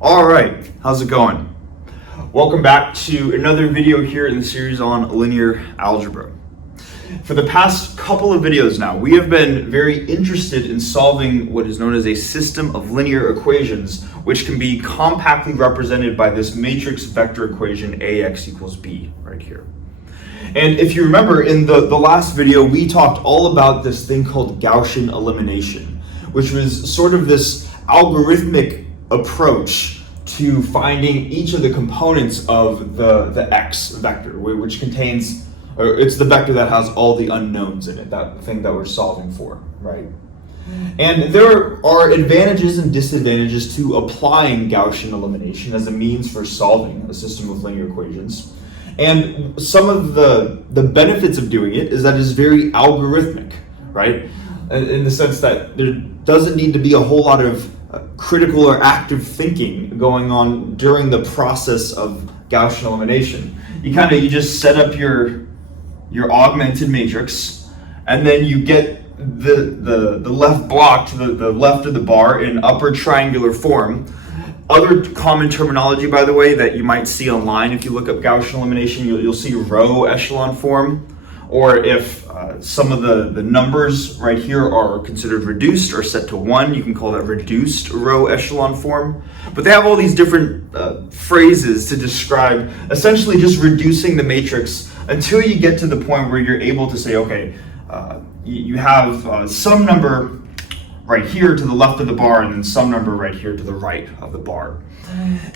All right, how's it going? Welcome back to another video here in the series on linear algebra. For the past couple of videos now, we have been very interested in solving what is known as a system of linear equations, which can be compactly represented by this matrix vector equation AX equals B right here. And if you remember, in the last video, we talked all about this thing called Gaussian elimination, which was sort of this algorithmic approach to finding each of the components of the X vector, which contains, or it's the vector that has all the unknowns in it, that thing that we're solving for, right? And there are advantages and disadvantages to applying Gaussian elimination as a means for solving a system of linear equations. And some of the benefits of doing it is that it's very algorithmic, right? In the sense that there doesn't need to be a whole lot of critical or active thinking going on during the process of Gaussian elimination. You just set up your augmented matrix, and then you get the left block to the left of the bar in upper triangular form. Other common terminology, by the way, that you might see online if you look up Gaussian elimination, you'll see row echelon form, or if some of the numbers right here are considered reduced or set to 1, you can call that reduced row echelon form. But they have all these different phrases to describe essentially just reducing the matrix until you get to the point where you're able to say, okay, you have some number right here to the left of the bar, and then some number right here to the right of the bar.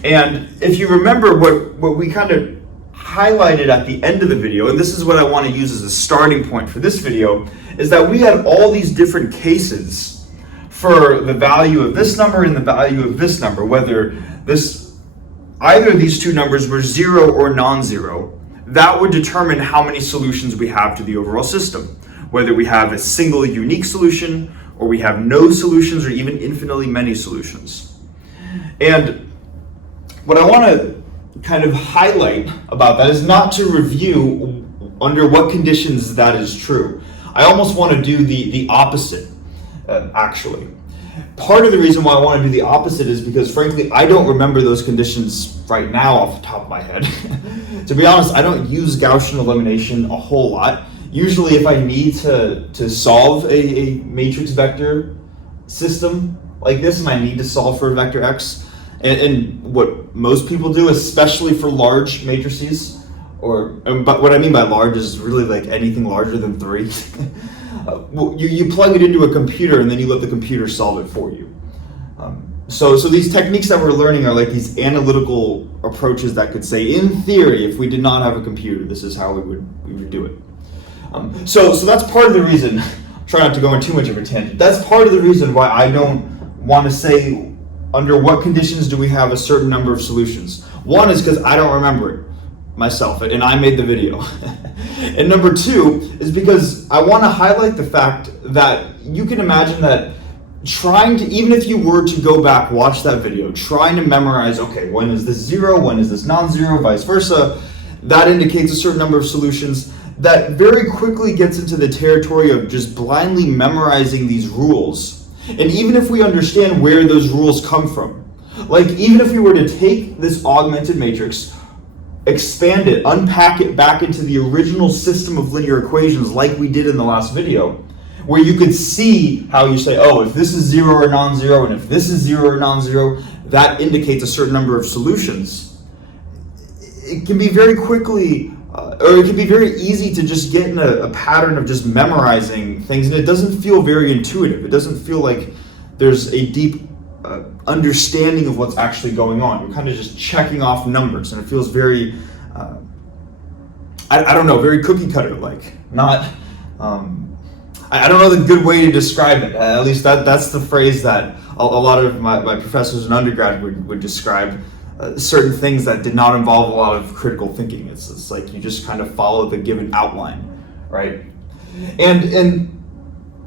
And if you remember what we kind of highlighted at the end of the video, and this is what I want to use as a starting point for this video, is that we had all these different cases for the value of this number and the value of this number, whether either of these two numbers were 0 or non-zero. That would determine how many solutions we have to the overall system, whether we have a single unique solution, or we have no solutions, or even infinitely many solutions. And what I want to kind of highlight about that is not to review under what conditions that is true. I almost want to do the opposite, actually. Part of the reason why I want to do the opposite is because, frankly, I don't remember those conditions right now off the top of my head. To be honest, I don't use Gaussian elimination a whole lot. Usually if I need to solve a matrix vector system like this, and I need to solve for a vector X, and what most people do, especially for large matrices, but what I mean by large is really like anything larger than 3, you plug it into a computer and then you let the computer solve it for you. So these techniques that we're learning are like these analytical approaches that could say, in theory, if we did not have a computer, this is how we would do it. So that's part of the reason, try not to go on too much of a tangent, that's part of the reason why I don't want to say under what conditions do we have a certain number of solutions. One is because I don't remember it myself, and I made the video. And number 2 is because I want to highlight the fact that you can imagine that even if you were to go back, watch that video, trying to memorize, okay, when is this 0, when is this non-zero, vice versa, that indicates a certain number of solutions. That very quickly gets into the territory of just blindly memorizing these rules. And even if we understand where those rules come from, like even if we were to take this augmented matrix, expand it, unpack it back into the original system of linear equations like we did in the last video, where you could see how you say, oh, if this is 0 or non-zero, and if this is 0 or non-zero, that indicates a certain number of solutions. It can be very quickly or it can be very easy to just get in a pattern of just memorizing things, and it doesn't feel very intuitive. It doesn't feel like there's a deep understanding of what's actually going on. You're kind of just checking off numbers, and it feels very, I don't know, very cookie cutter like. Not, I don't know the good way to describe it. At least that's the phrase that a lot of my professors in undergrad would describe certain things that did not involve a lot of critical thinking. It's like you just kind of follow the given outline, right? And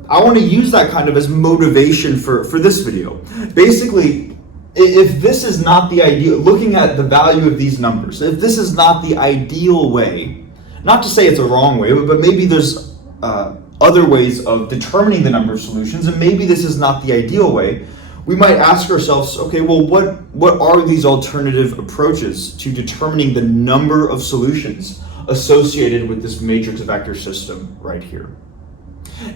I want to use that kind of as motivation for this video. Basically, if this is not the ideal, looking at the value of these numbers, if this is not the ideal way, not to say it's a wrong way, but maybe there's other ways of determining the number of solutions, and maybe this is not the ideal way, we might ask ourselves, okay, well, what are these alternative approaches to determining the number of solutions associated with this matrix vector system right here?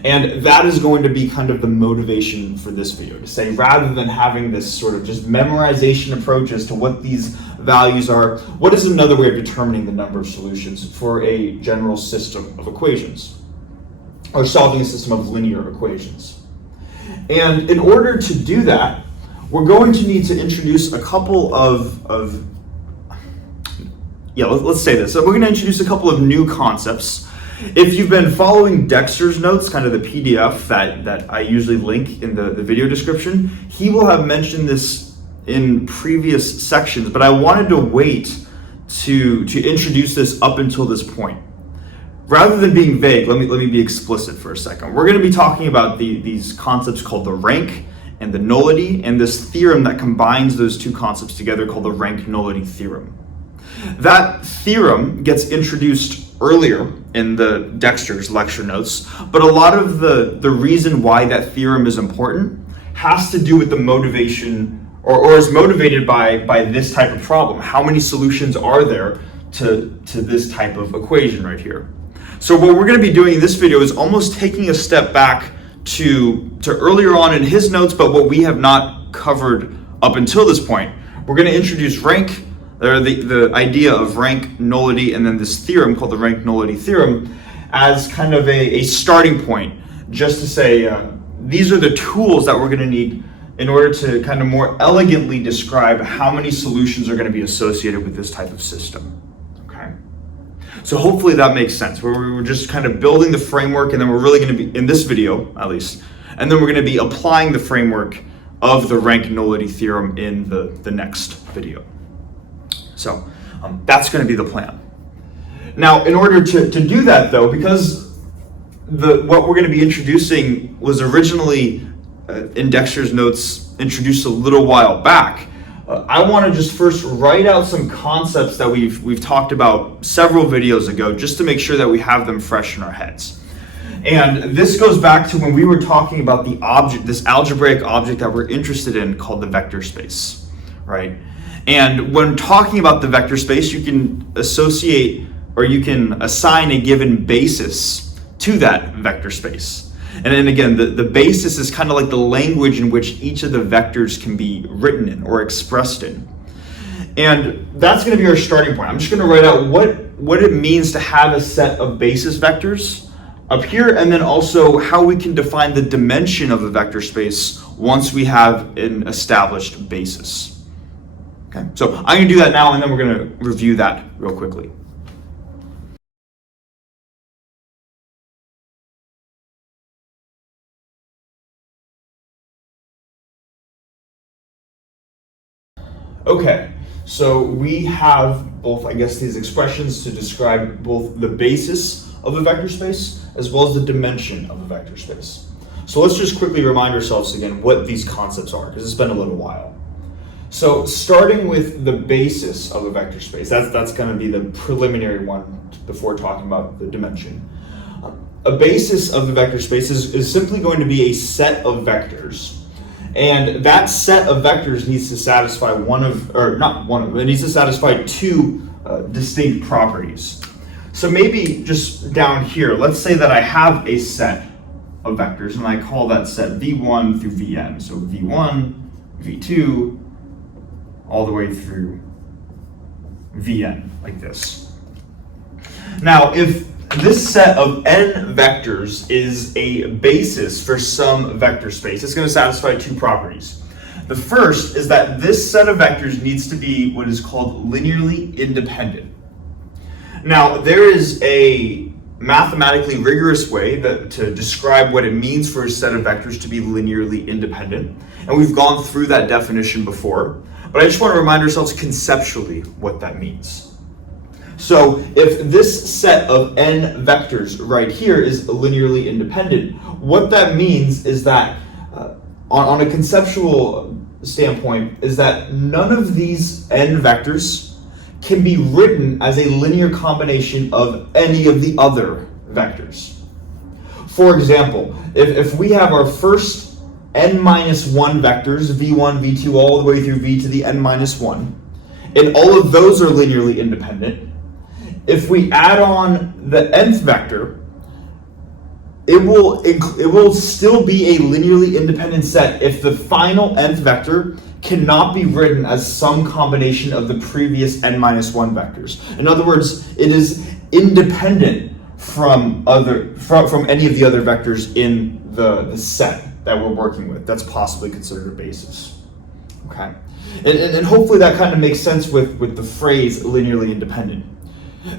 And that is going to be kind of the motivation for this video, to say, rather than having this sort of just memorization approach as to what these values are, what is another way of determining the number of solutions for a general system of equations, or solving a system of linear equations? And in order to do that, we're going to need to introduce a couple let's say this. So we're going to introduce a couple of new concepts. If you've been following Dexter's notes, kind of the PDF that I usually link in the video description, he will have mentioned this in previous sections, but I wanted to wait to introduce this up until this point. Rather than being vague, let me be explicit for a second. We're going to be talking about these concepts called the rank and the nullity, and this theorem that combines those two concepts together called the Rank-Nullity theorem. That theorem gets introduced earlier in the Dexter's lecture notes, but a lot of the reason why that theorem is important has to do with the motivation, or is motivated by this type of problem. How many solutions are there to this type of equation right here? So what we're going to be doing in this video is almost taking a step back to earlier on in his notes, but what we have not covered up until this point. We're going to introduce rank, or the idea of rank nullity, and then this theorem called the Rank-Nullity theorem as kind of a starting point, just to say these are the tools that we're going to need in order to kind of more elegantly describe how many solutions are going to be associated with this type of system. Okay, so hopefully that makes sense. We're just kind of building the framework, and then we're really going to be, in this video at least, and then we're going to be applying the framework of the Rank-Nullity theorem in the next video. So that's going to be the plan. Now, in order to do that, though, because what we're going to be introducing was originally in Dexter's notes introduced a little while back, I want to just first write out some concepts that we've talked about several videos ago, just to make sure that we have them fresh in our heads. And this goes back to when we were talking about the object, this algebraic object that we're interested in called the vector space, right? And when talking about the vector space, you can associate, or you can assign a given basis to that vector space. And then again, the basis is kind of like the language in which each of the vectors can be written in or expressed in. And that's going to be our starting point. I'm just going to write out what it means to have a set of basis vectors up here, and then also how we can define the dimension of a vector space once we have an established basis. Okay, so I'm going to do that now, and then we're going to review that real quickly. Okay, so we have both, I guess, these expressions to describe both the basis of a vector space as well as the dimension of a vector space. So let's just quickly remind ourselves again what these concepts are, because it's been a little while. So starting with the basis of a vector space, that's going to be the preliminary one before talking about the dimension. A basis of the vector space is simply going to be a set of vectors. And that set of vectors needs to satisfy it needs to satisfy two distinct properties. So maybe just down here, let's say that I have a set of vectors, and I call that set V1 through Vn. So V1, V2, all the way through Vn, like this. Now, if this set of n vectors is a basis for some vector space, it's going to satisfy two properties. The first is that this set of vectors needs to be what is called linearly independent. Now, there is a mathematically rigorous way to describe what it means for a set of vectors to be linearly independent, and we've gone through that definition before. But I just want to remind ourselves conceptually what that means. So if this set of n vectors right here is linearly independent, what that means is that on a conceptual standpoint is that none of these n vectors can be written as a linear combination of any of the other vectors. For example, if we have our first n minus 1 vectors, v1, v2, all the way through v to the n minus 1, and all of those are linearly independent, if we add on the nth vector, it will still be a linearly independent set if the final nth vector cannot be written as some combination of the previous n minus 1 vectors. In other words, it is independent from any of the other vectors in the set that we're working with that's possibly considered a basis. Okay, and hopefully that kind of makes sense with the phrase linearly independent.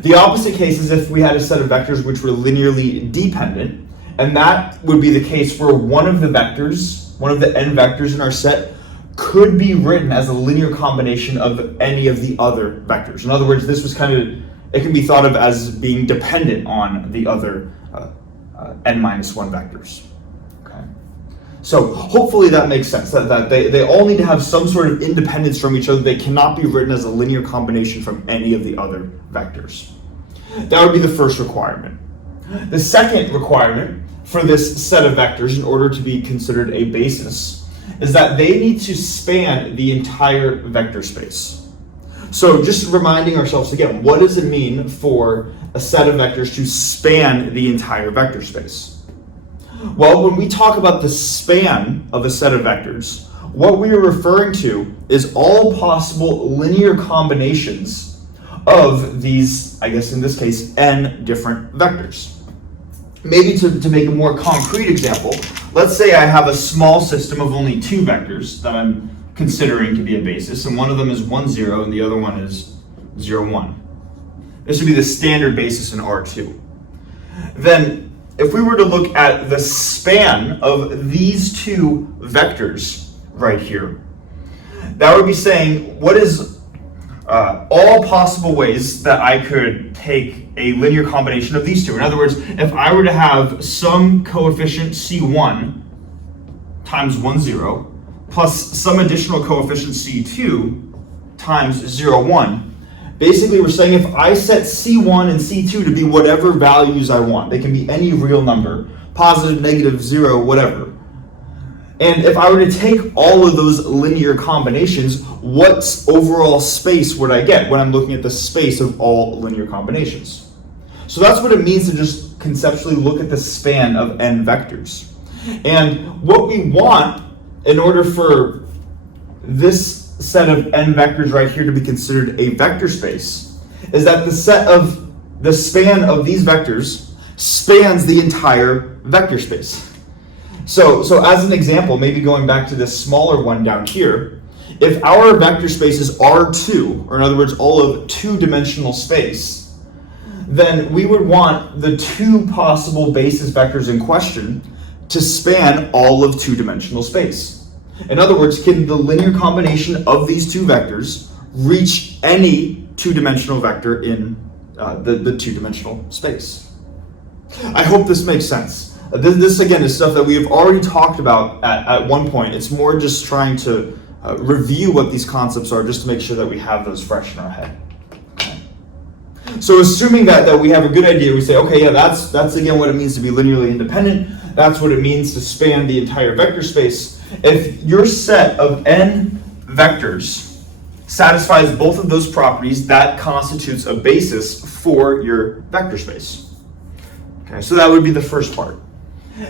The opposite case is if we had a set of vectors which were linearly dependent, and that would be the case where one of the vectors, one of the n vectors in our set, could be written as a linear combination of any of the other vectors. In other words, this was it can be thought of as being dependent on the other n minus 1 vectors. Okay, so hopefully that makes sense, that they all need to have some sort of independence from each other. They cannot be written as a linear combination from any of the other vectors. That would be the first requirement. The second requirement for this set of vectors, in order to be considered a basis, is that they need to span the entire vector space. So just reminding ourselves again, what does it mean for a set of vectors to span the entire vector space? Well, when we talk about the span of a set of vectors, what we are referring to is all possible linear combinations of these, I guess in this case, n different vectors. Maybe to make a more concrete example, let's say I have a small system of only 2 vectors that I'm considering to be a basis, and one of them is 1, 0, and the other one is 0, 1. This would be the standard basis in R2. Then, if we were to look at the span of these 2 vectors right here, that would be saying what is all possible ways that I could take a linear combination of these 2. In other words, if I were to have some coefficient C1 times 1, 0, plus some additional coefficient C2 times 0, 1, basically we're saying if I set C1 and C2 to be whatever values I want, they can be any real number, positive, negative, 0, whatever. And if I were to take all of those linear combinations, what overall space would I get when I'm looking at the space of all linear combinations? So that's what it means to just conceptually look at the span of n vectors. And what we want in order for this set of n vectors right here to be considered a vector space is that the span of these vectors spans the entire vector space. So as an example, maybe going back to this smaller one down here, if our vector space is R2, or in other words, all of 2-dimensional space, then we would want the 2 possible basis vectors in question to span all of 2-dimensional space. In other words, can the linear combination of these 2 vectors reach any 2-dimensional vector in the 2-dimensional space? I hope this makes sense. This again is stuff that we have already talked about at one point. It's more just trying to review what these concepts are, just to make sure that we have those fresh in our head. Okay. So assuming that we have a good idea, we say, okay, yeah, that's again what it means to be linearly independent. That's what it means to span the entire vector space. If your set of n vectors satisfies both of those properties, that constitutes a basis for your vector space. Okay, so that would be the first part.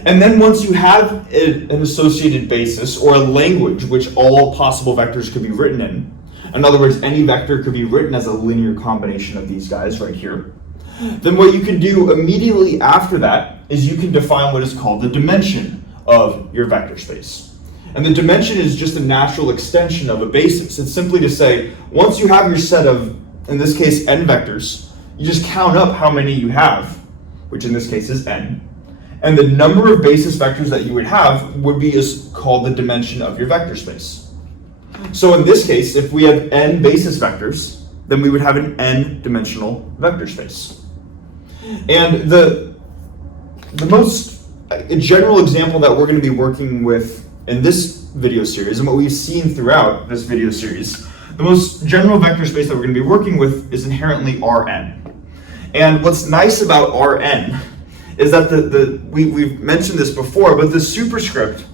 And then once you have an associated basis, or a language which all possible vectors could be written in other words, any vector could be written as a linear combination of these guys right here, then what you can do immediately after that is you can define what is called the dimension of your vector space. And the dimension is just a natural extension of a basis. It's simply to say, once you have your set of, in this case, n vectors, you just count up how many you have, which in this case is n. And the number of basis vectors that you would have would be called the dimension of your vector space. So in this case, if we have n basis vectors, then we would have an n-dimensional vector space. And the most general example that we're going to be working with in this video series, and what we've seen throughout this video series, the most general vector space that we're going to be working with is inherently Rn. And what's nice about Rn is that we've mentioned this before, but the superscript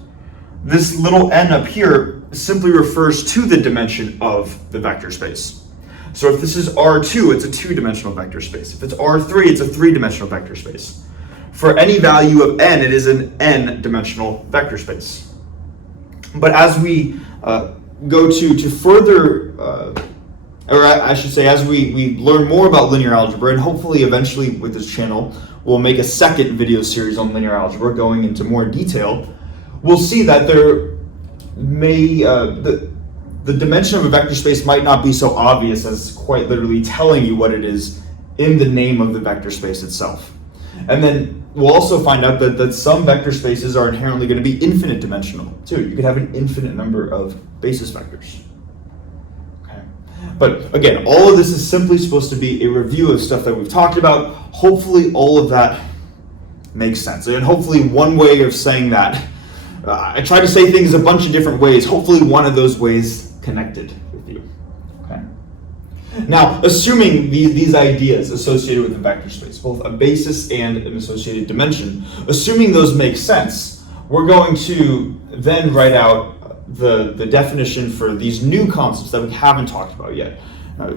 this little n up here simply refers to the dimension of the vector space. So if this is R2, it's a two-dimensional vector space. If it's R3, it's a three-dimensional vector space. For any value of n, it is an n-dimensional vector space. But as we go to further, or I should say, as we learn more about linear algebra, and hopefully eventually with this channel, we'll make a second video series on linear algebra going into more detail, we'll see that there may, the dimension of a vector space might not be so obvious as quite literally telling you what it is in the name of the vector space itself. And then we'll also find out that some vector spaces are inherently going to be infinite dimensional too. You could have an infinite number of basis vectors. Okay. But again, all of this is simply supposed to be a review of stuff that we've talked about. Hopefully all of that makes sense. And hopefully one way of saying that, I try to say things a bunch of different ways. Hopefully one of those ways connected with you. Okay. Now, assuming these ideas associated with the vector space, both a basis and an associated dimension, assuming those make sense, we're going to then write out the definition for these new concepts that we haven't talked about yet,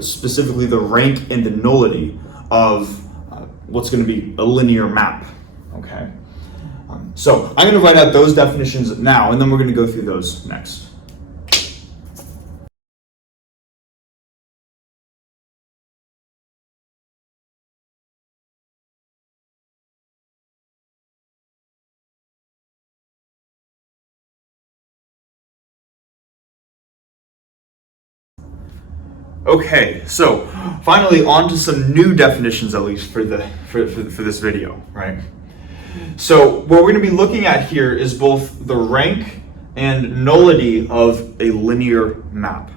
specifically the rank and the nullity of what's going to be a linear map. Okay. So I'm going to write out those definitions now, and then we're going to go through those next. Okay, so finally on to some new definitions, at least for this video, right? So what we're going to be looking at here is both the rank and nullity of a linear map.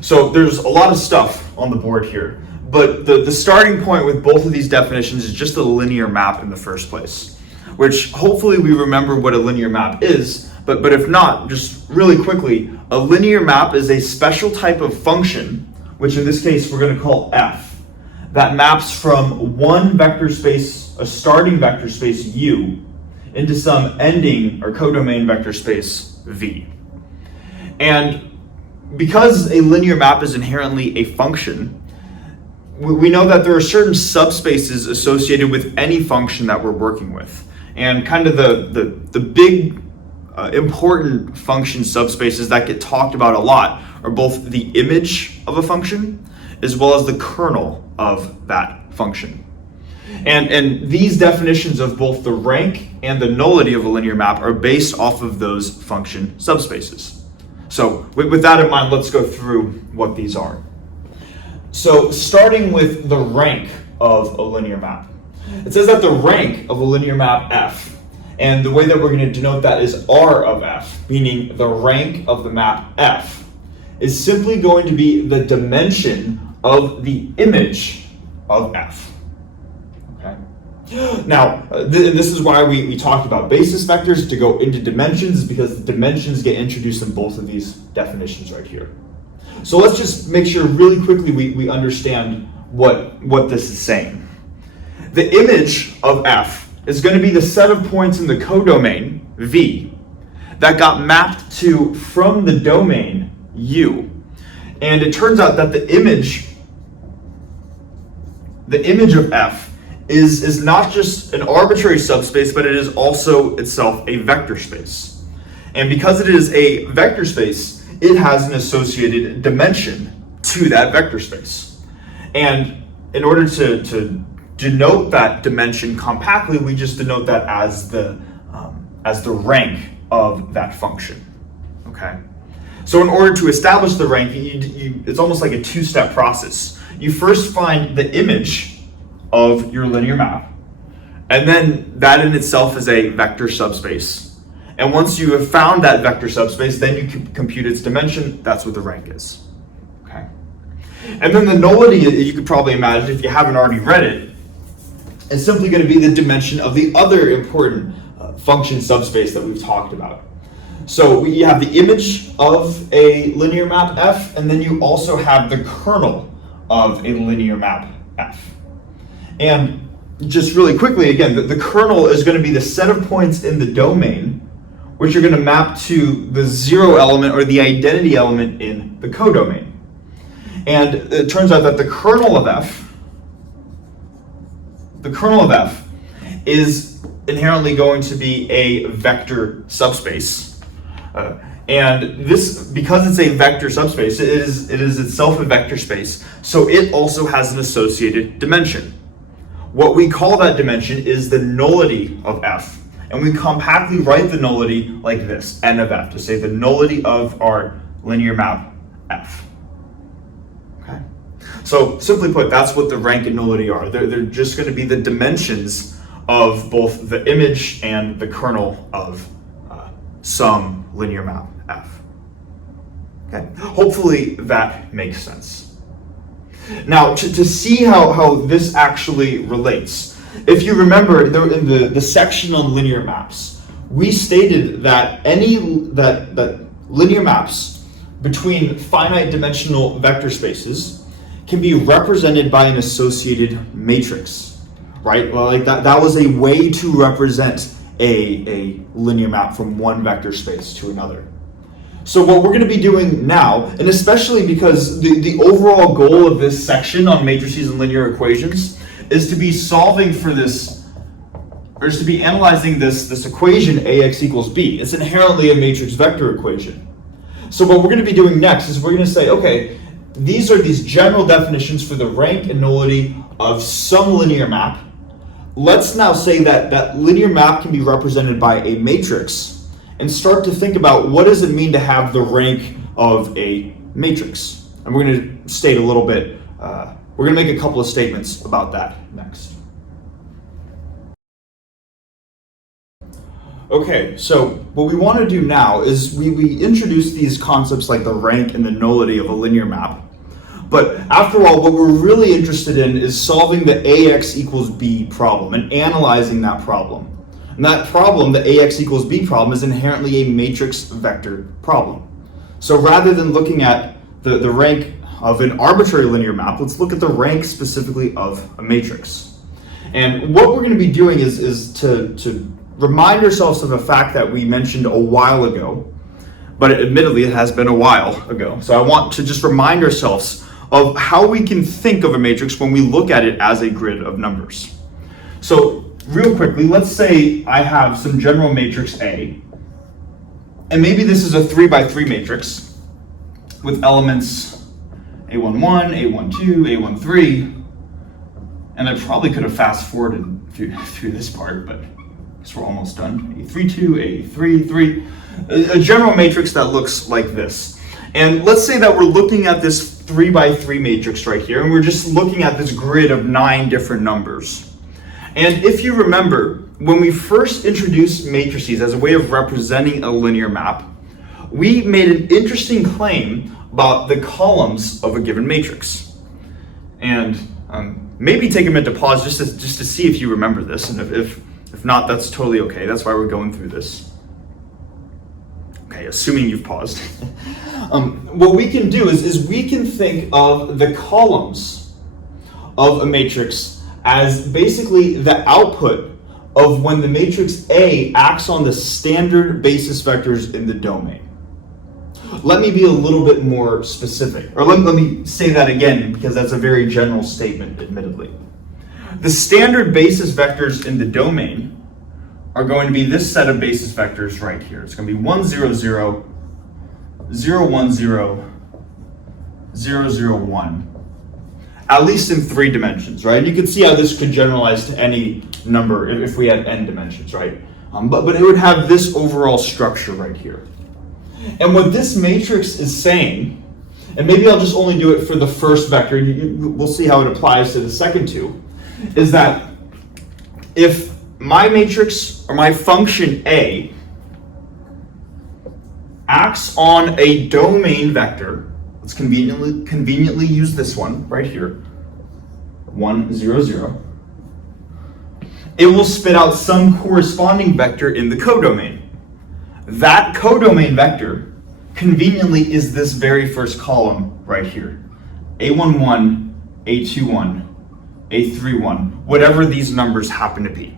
So there's a lot of stuff on the board here, but the starting point with both of these definitions is just a linear map in the first place, which hopefully we remember what a linear map is, but if not, just really quickly, a linear map is a special type of function, which in this case we're going to call f, that maps from one vector space, a starting vector space u, into some ending or codomain vector space v. And because a linear map is inherently a function, we know that there are certain subspaces associated with any function that we're working with. And kind of the big important function subspaces that get talked about a lot are both the image of a function as well as the kernel of that function. And these definitions of both the rank and the nullity of a linear map are based off of those function subspaces. So with that in mind, let's go through what these are. So starting with the rank of a linear map. It says that the rank of a linear map f, and the way that we're going to denote that is R of f, meaning the rank of the map f, is simply going to be the dimension of the image of f. Okay. Now, this is why we talked about basis vectors to go into dimensions, because the dimensions get introduced in both of these definitions right here. So let's just make sure really quickly we understand what this is saying. The image of f is going to be the set of points in the codomain v that got mapped to from the domain u. And it turns out that the image of f is not just an arbitrary subspace, but it is also itself a vector space. And because it is a vector space, it has an associated dimension to that vector space. And in order to denote that dimension compactly, we just denote that as the rank of that function. Okay. So in order to establish the rank, it's almost like a two-step process. You first find the image of your linear map, and then that in itself is a vector subspace. And once you have found that vector subspace, then you can compute its dimension. That's what the rank is. Okay. And then the nullity, you could probably imagine if you haven't already read it, is simply going to be the dimension of the other important function subspace that we've talked about. So you have the image of a linear map f, and then you also have the kernel of a linear map f. And just really quickly, again, the kernel is going to be the set of points in the domain which are going to map to the 0 element or the identity element in the codomain. And it turns out that the kernel of F is inherently going to be a vector subspace. And this, because it's a vector subspace, it is itself a vector space, so it also has an associated dimension. What we call that dimension is the nullity of F. And we compactly write the nullity like this, n of F, to say the nullity of our linear map F. Okay? So simply put, that's what the rank and nullity are. They're just going to be the dimensions of both the image and the kernel of some linear map F. Okay? Hopefully that makes sense. Now, to see how this actually relates, if you remember in the section on linear maps, we stated that that linear maps between finite dimensional vector spaces can be represented by an associated matrix, right? Well, like that was a way to represent a linear map from one vector space to another. So what we're going to be doing now, and especially because the overall goal of this section on matrices and linear equations is to be solving for this, or is to be analyzing this equation AX equals B. It's inherently a matrix vector equation. So what we're going to be doing next is we're going to say, okay, these are these general definitions for the rank and nullity of some linear map. Let's now say that that linear map can be represented by a matrix, and start to think about what does it mean to have the rank of a matrix. And we're going to state a little bit, we're going to make a couple of statements about that next. Okay, so what we want to do now is we introduce these concepts like the rank and the nullity of a linear map. But after all, what we're really interested in is solving the AX equals B problem and analyzing that problem. And that problem, the AX equals B problem, is inherently a matrix vector problem. So rather than looking at the rank of an arbitrary linear map, let's look at the rank specifically of a matrix. And what we're going to be doing is to remind ourselves of a fact that we mentioned a while ago, but admittedly it has been a while ago. So I want to just remind ourselves of how we can think of a matrix when we look at it as a grid of numbers. So real quickly, let's say I have some general matrix A, and maybe this is a 3 by 3 matrix with elements A11, A12, A13, and I probably could have fast forwarded through this part, but I guess we're almost done. A32, A33, a general matrix that looks like this. And let's say that we're looking at this 3 by 3 matrix right here, and we're just looking at this grid of 9 different numbers. And if you remember, when we first introduced matrices as a way of representing a linear map, we made an interesting claim about the columns of a given matrix. And maybe take a minute to pause just to see if you remember this, and if not, that's totally okay. That's why we're going through this. Okay, assuming you've paused. What we can do is we can think of the columns of a matrix as basically the output of when the matrix A acts on the standard basis vectors in the domain. Let me be a little bit more specific, or let me say that again, because that's a very general statement, admittedly. The standard basis vectors in the domain are going to be this set of basis vectors right here. It's going to be 1, 0, 0, 0, 1, 0, 0, 0, 1. At least in 3 dimensions, right? And you can see how this could generalize to any number if we had n dimensions, right? But it would have this overall structure right here. And what this matrix is saying, and maybe I'll just only do it for the first vector, we'll see how it applies to the second two, is that if my matrix or my function A acts on a domain vector, let's conveniently use this one right here, 1, 0, 0. It will spit out some corresponding vector in the codomain. That codomain vector conveniently is this very first column right here. A11, A21, A31, whatever these numbers happen to be.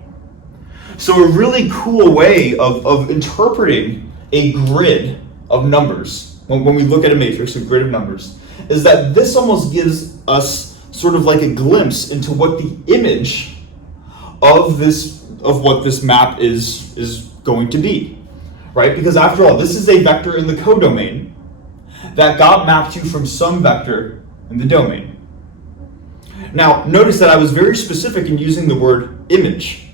So a really cool way of interpreting a grid of numbers, when we look at a matrix, a grid of numbers, is that this almost gives us sort of like a glimpse into what the image of what this map is going to be, right? Because after all, this is a vector in the codomain that got mapped to from some vector in the domain. Now, notice that I was very specific in using the word image,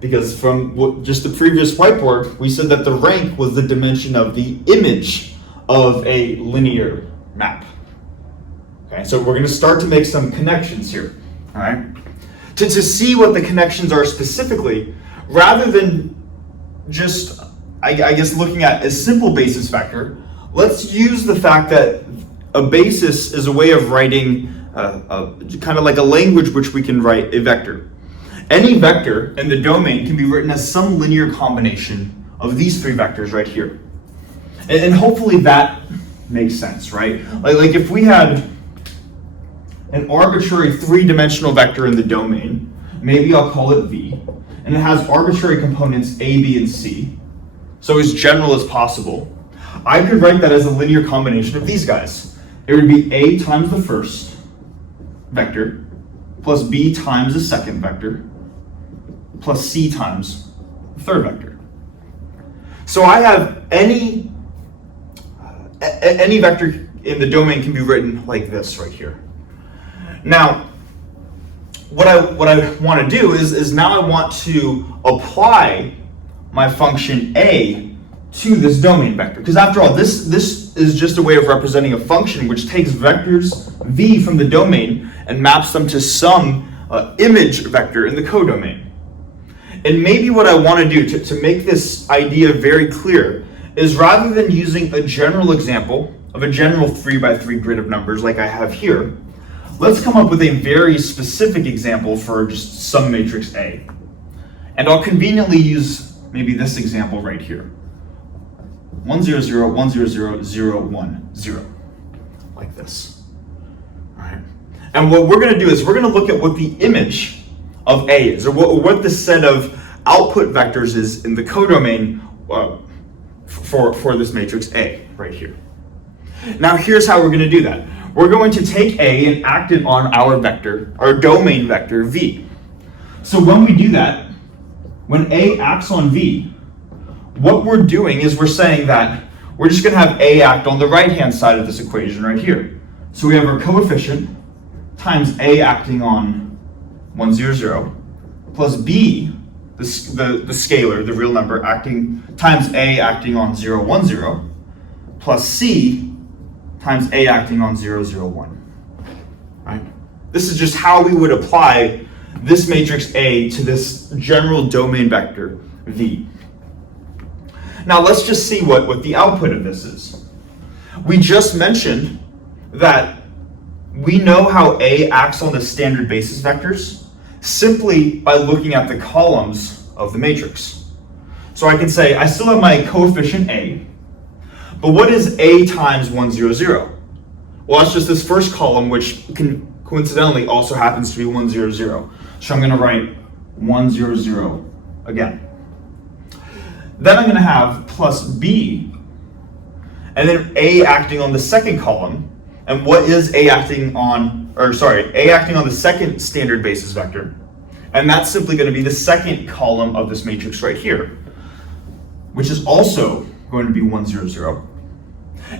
because from just the previous whiteboard, we said that the rank was the dimension of the image of a linear map. Okay, so we're going to start to make some connections here, all right? To see what the connections are specifically, rather than just, I guess, looking at a simple basis vector, let's use the fact that a basis is a way of writing kind of like a language which we can write a vector. Any vector in the domain can be written as some linear combination of these three vectors right here. And hopefully that makes sense, right? Like if we had an arbitrary three-dimensional vector in the domain, maybe I'll call it V, and it has arbitrary components A, B, and C, so as general as possible, I could write that as a linear combination of these guys. It would be A times the first vector, plus B times the second vector, plus C times the third vector. So I have any vector in the domain can be written like this right here. Now, what I want to do is now I want to apply my function A to this domain vector. Because after all, this is just a way of representing a function which takes vectors V from the domain and maps them to some image vector in the codomain. And maybe what I want to do to make this idea very clear is, rather than using a general example of a general 3x3 grid of numbers like I have here, let's come up with a very specific example for just some matrix A. And I'll conveniently use maybe this example right here. 1, 0, 0, 1, 0, 0, 0, 1, 0. Like this. All right. And what we're going to do is we're going to look at what the image of A is, or what the set of output vectors is in the codomain for this matrix A right here. Now here's how we're going to do that. We're going to take A and act it on our vector, our domain vector V. So when we do that, when A acts on V, what we're doing is we're saying that we're just going to have A act on the right-hand side of this equation right here. So we have our coefficient times A acting on 1, 0, 0, plus B, the scalar, the real number, acting times A acting on 0, 1, 0, plus C times A acting on 0, 0, 1. Right? This is just how we would apply this matrix A to this general domain vector V. Now let's just see what the output of this is. We just mentioned that we know how A acts on the standard basis vectors simply by looking at the columns of the matrix. So I can say I still have my coefficient A, but what is A times 1, 0, 0? Well, that's just this first column, which coincidentally also happens to be 1, 0, 0. So I'm going to write 1, 0, 0 again. Then I'm going to have plus B, and then A acting on the second column. And what is A acting on, A acting on the second standard basis vector? And that's simply going to be the second column of this matrix right here, which is also going to be 1, 0, 0.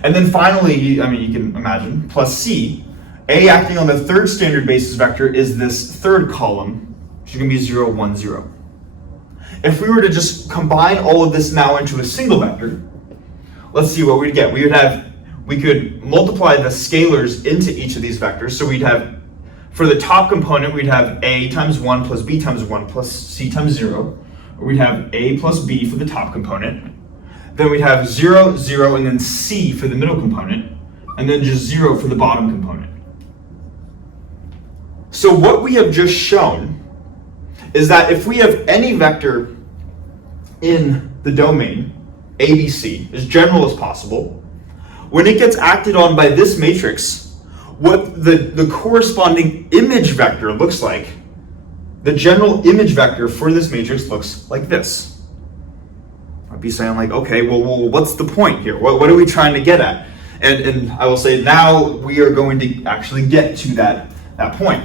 And then finally, you can imagine, plus C, A acting on the third standard basis vector is this third column, which is going to be 0, 1, 0. If we were to just combine all of this now into a single vector, let's see what we'd get. We could multiply the scalars into each of these vectors. So we'd have, for the top component, we'd have A times 1 plus B times 1 plus C times 0. Or we'd have A plus B for the top component. Then we'd have 0, 0, and then C for the middle component. And then just 0 for the bottom component. So what we have just shown is that if we have any vector in the domain, ABC, as general as possible, when it gets acted on by this matrix, what the corresponding image vector looks like the general image vector for this matrix looks like this. I'd be saying like, okay, well, what's the point here? What are we trying to get at? And I will say now we are going to actually get to that point.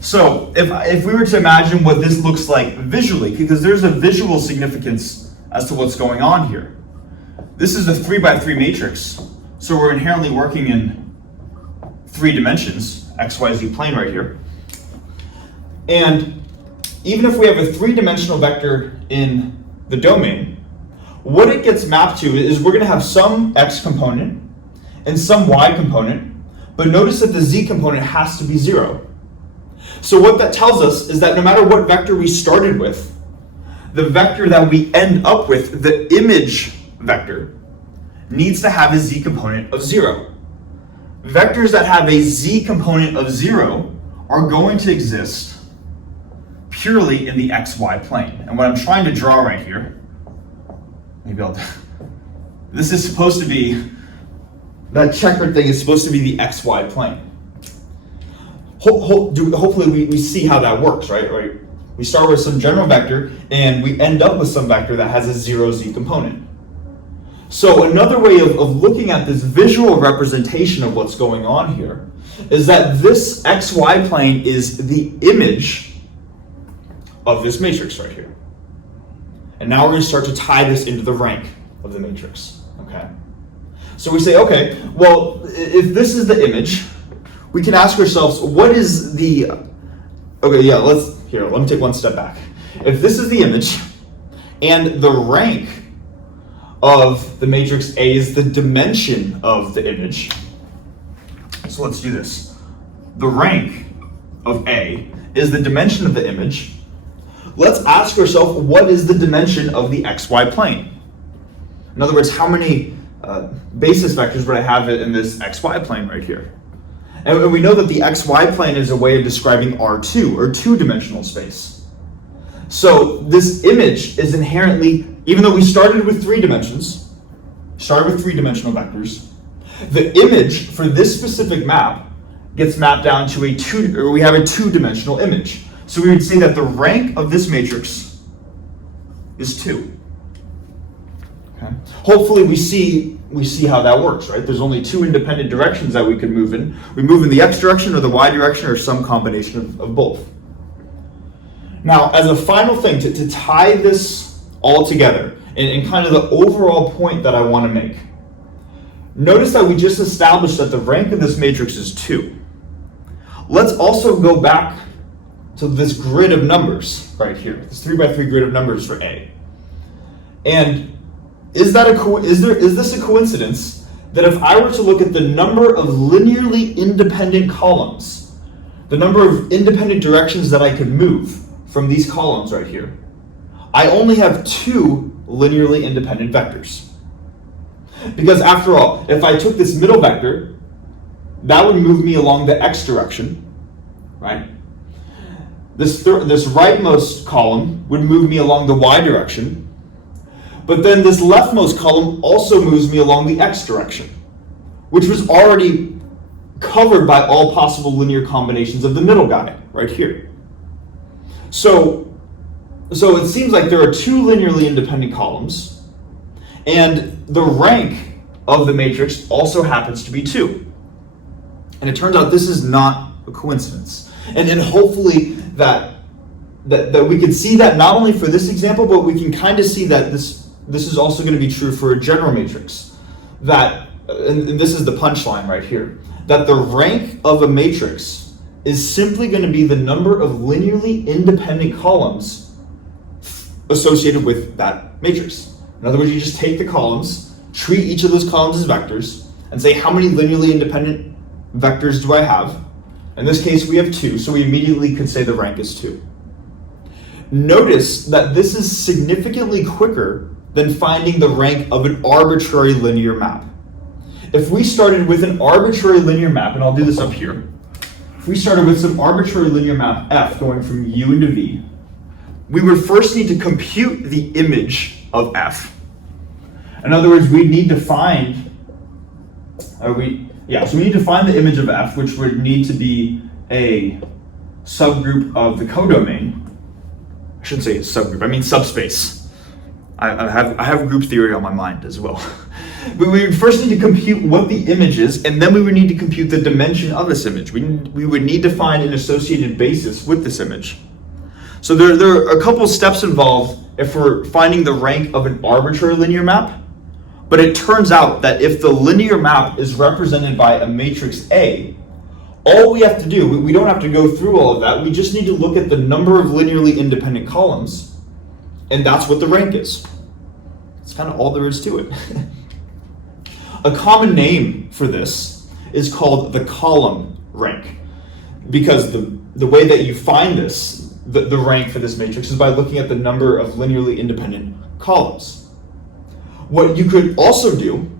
So if we were to imagine what this looks like visually, because there's a visual significance as to what's going on here. This is a 3x3 matrix, so we're inherently working in 3 dimensions, XYZ plane right here. And even if we have a 3-dimensional vector in the domain, what it gets mapped to is we're going to have some x component and some y component, but notice that the z component has to be 0. So what that tells us is that no matter what vector we started with, the vector that we end up with, the image vector, needs to have a z component of 0. Vectors that have a z component of 0 are going to exist purely in the xy plane. And what I'm trying to draw right here, this is supposed to be, that checkered thing is supposed to be the xy plane. Hopefully we see how that works, right? We start with some general vector and we end up with some vector that has a 0z component. So another way of looking at this visual representation of what's going on here is that this xy plane is the image of this matrix right here. And now we're going to start to tie this into the rank of the matrix, okay? So we say, okay, well, if this is the image, we can ask ourselves, what is the, okay, yeah, let me take one step back. If this is the image, and the rank of the matrix A is the dimension of the image, so let's do this. The rank of A is the dimension of the image. Let's ask ourselves, what is the dimension of the xy plane? In other words, how many basis vectors would I have in this xy plane right here? And we know that the xy plane is a way of describing R2, or 2-dimensional space. So this image is inherently, even though we started with 3 dimensions, started with 3-dimensional vectors, the image for this specific map gets mapped down to we have a 2-dimensional image. So we would say that the rank of this matrix is 2. Okay. Hopefully we see how that works, right? There's only 2 independent directions that we could move in. We move in the x direction or the y direction or some combination of both. Now, as a final thing, to tie this all together and kind of the overall point that I want to make, notice that we just established that the rank of this matrix is 2. Let's also go back to this grid of numbers right here, this 3x3 grid of numbers for A. And is this a coincidence that if I were to look at the number of linearly independent columns, the number of independent directions that I could move from these columns right here, I only have 2 linearly independent vectors? Because after all, if I took this middle vector, that would move me along the x direction, right? This rightmost column would move me along the y direction, but then this leftmost column also moves me along the x direction, which was already covered by all possible linear combinations of the middle guy right here. So it seems like there are 2 linearly independent columns, and the rank of the matrix also happens to be 2. And it turns out this is not a coincidence. And hopefully that we can see that not only for this example, but we can kind of see that this is also going to be true for a general matrix. That, and this is the punchline right here, that the rank of a matrix is simply going to be the number of linearly independent columns associated with that matrix. In other words, you just take the columns, treat each of those columns as vectors, and say how many linearly independent vectors do I have? In this case, we have 2, so we immediately could say the rank is 2. Notice that this is significantly quicker than finding the rank of an arbitrary linear map. If we started with an arbitrary linear map, and I'll do this up here, if we started with some arbitrary linear map f going from u into v, we would first need to compute the image of f. In other words, we need to find, so we need to find the image of f, which would need to be a subgroup of the codomain. I shouldn't say subgroup, I mean subspace. I have group theory on my mind as well. But we would first need to compute what the image is, and then we would need to compute the dimension of this image. We would need to find an associated basis with this image. So there are a couple steps involved if we're finding the rank of an arbitrary linear map. But it turns out that if the linear map is represented by a matrix A, all we have to do, we don't have to go through all of that, we just need to look at the number of linearly independent columns, and that's what the rank is. That's kind of all there is to it. A common name for this is called the column rank, because the way that you find this, the rank for this matrix, is by looking at the number of linearly independent columns. What you could also do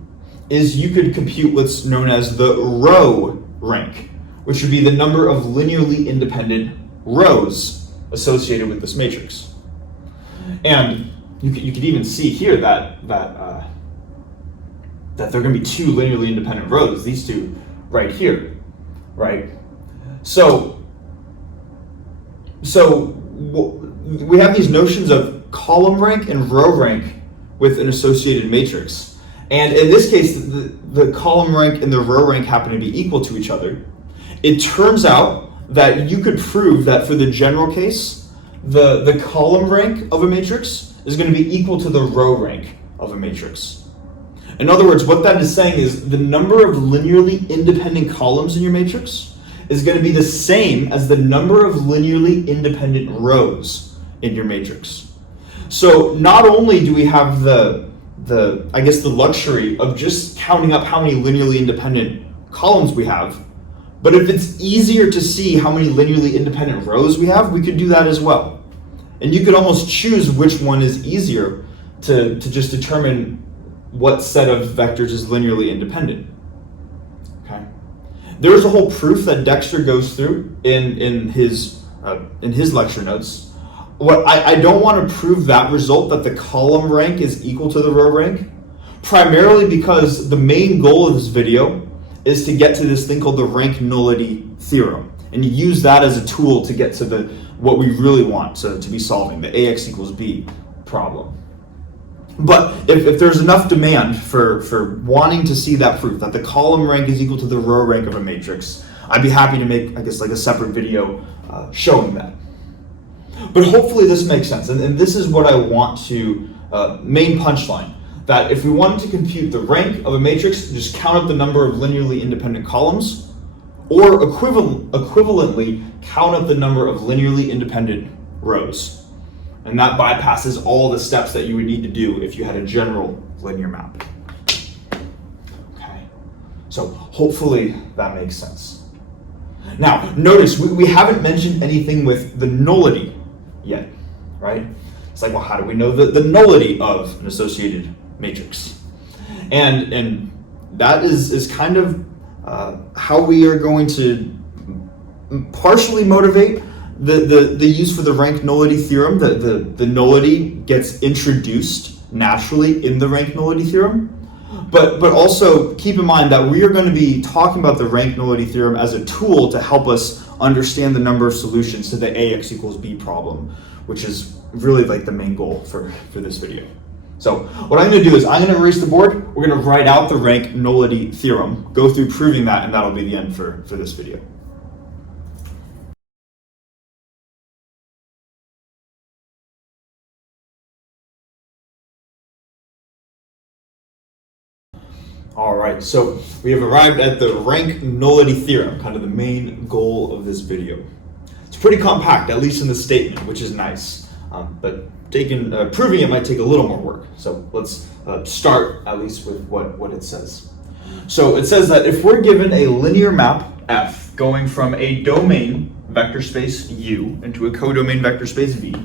is you could compute what's known as the row rank, which would be the number of linearly independent rows associated with this matrix. And you could even see here that there are going to be two linearly independent rows, these two right here, right? So we have these notions of column rank and row rank with an associated matrix. And in this case, the column rank and the row rank happen to be equal to each other. It turns out that you could prove that for the general case, the column rank of a matrix is going to be equal to the row rank of a matrix. In other words, what that is saying is the number of linearly independent columns in your matrix is going to be the same as the number of linearly independent rows in your matrix. So not only do we have the luxury of just counting up how many linearly independent columns we have, but if it's easier to see how many linearly independent rows we have, we could do that as well. And you could almost choose which one is easier to just determine what set of vectors is linearly independent. Okay. There's a whole proof that Dexter goes through in his lecture notes. What I don't want to prove that result, that the column rank is equal to the row rank, primarily because the main goal of this video is to get to this thing called the Rank-Nullity theorem, and use that as a tool to get to what we really want to be solving, the AX equals B problem. But if there's enough demand for wanting to see that proof, that the column rank is equal to the row rank of a matrix, I'd be happy to make, I guess, like a separate video showing that. But hopefully this makes sense, and this is what I want to, main punchline, that if we wanted to compute the rank of a matrix, just count up the number of linearly independent columns, or equivalently count up the number of linearly independent rows. And that bypasses all the steps that you would need to do if you had a general linear map. Okay, so hopefully that makes sense. Now, notice we haven't mentioned anything with the nullity yet, right? It's like, well, how do we know the nullity of an associated matrix? And that is kind of how we are going to partially motivate the use for the Rank-Nullity theorem. The nullity gets introduced naturally in the Rank-Nullity theorem. But also keep in mind that we are going to be talking about the Rank-Nullity theorem as a tool to help us understand the number of solutions to the AX equals B problem, which is really like the main goal for this video. So what I'm going to do is I'm going to erase the board. We're going to write out the Rank-Nullity theorem, go through proving that, and that'll be the end for this video. All right, so we have arrived at the Rank-Nullity theorem, kind of the main goal of this video. It's pretty compact, at least in the statement, which is nice. But proving it might take a little more work. So let's start at least with what it says. So it says that if we're given a linear map F going from a domain vector space U into a codomain vector space V,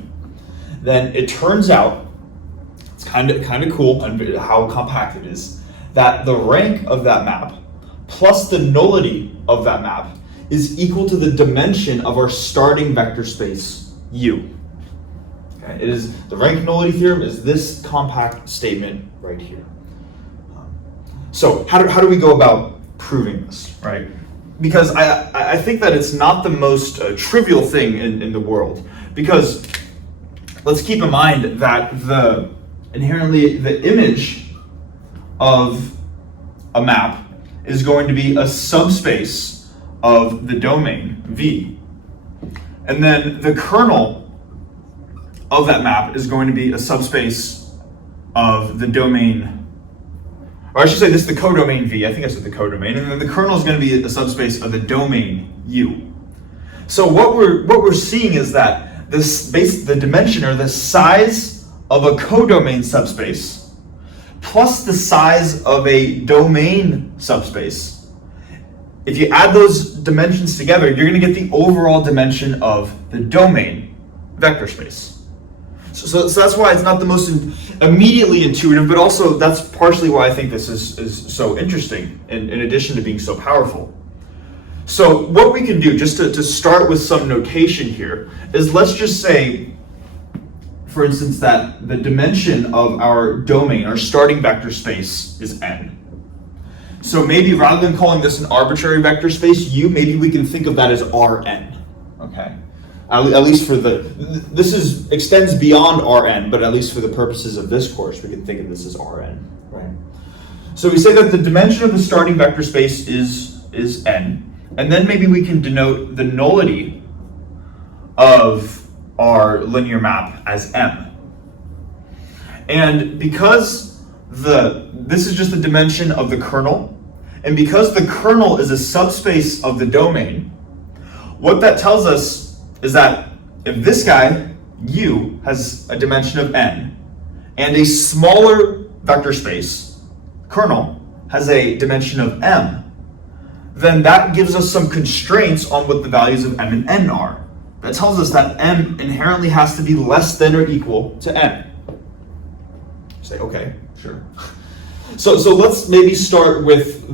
then it turns out, it's kind of cool and how compact it is, that the rank of that map plus the nullity of that map is equal to the dimension of our starting vector space U. Okay, it is the Rank-Nullity theorem is this compact statement right here. So how do we go about proving this, right? because I think that it's not the most trivial thing in the world. Because let's keep in mind that inherently the image of a map is going to be a subspace of the domain V. And then the kernel of that map is going to be a subspace of the domain, or I should say this is the codomain V. I think I said the codomain. And then the kernel is going to be a subspace of the domain U. So what we're seeing is that the dimension, or the size of a codomain subspace plus the size of a domain subspace, if you add those dimensions together, you're going to get the overall dimension of the domain vector space. So that's why it's not the most immediately intuitive, but also that's partially why I think this is so interesting, in addition to being so powerful. So what we can do, just to start with some notation here, is let's just say, for instance, that the dimension of our domain, our starting vector space, is n. So maybe rather than calling this an arbitrary vector space U, maybe we can think of that as Rn. Okay, at least for this extends beyond Rn, but at least for the purposes of this course, we can think of this as Rn. Right. So we say that the dimension of the starting vector space is n, and then maybe we can denote the nullity of our linear map as m. And because this is just the dimension of the kernel, and because the kernel is a subspace of the domain, what that tells us is that if this guy, U, has a dimension of n, and a smaller vector space, kernel, has a dimension of m, then that gives us some constraints on what the values of m and n are. That tells us that m inherently has to be less than or equal to n. Say, okay, sure. So let's maybe start with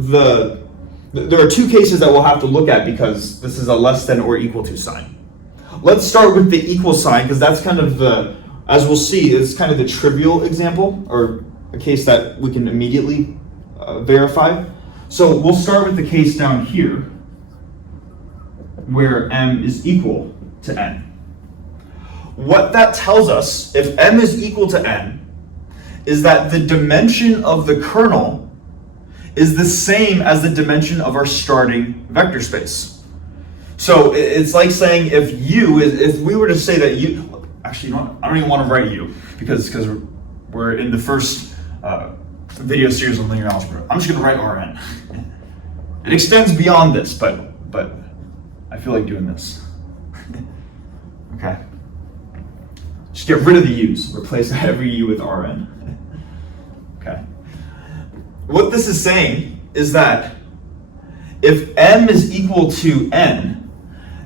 there are two cases that we'll have to look at because this is a less than or equal to sign. Let's start with the equal sign, because that's kind of as we'll see, is kind of the trivial example, or a case that we can immediately verify. So we'll start with the case down here, where m is equal to n. What that tells us, if m is equal to n, is that the dimension of the kernel is the same as the dimension of our starting vector space. So it's like saying if we were to say that U, actually, you know what? I don't even want to write U because we're in the first video series on linear algebra. I'm just going to write Rn. It extends beyond this, but I feel like doing this. Okay. Just get rid of the U's. Replace every U with Rn. Okay. What this is saying is that if m is equal to n,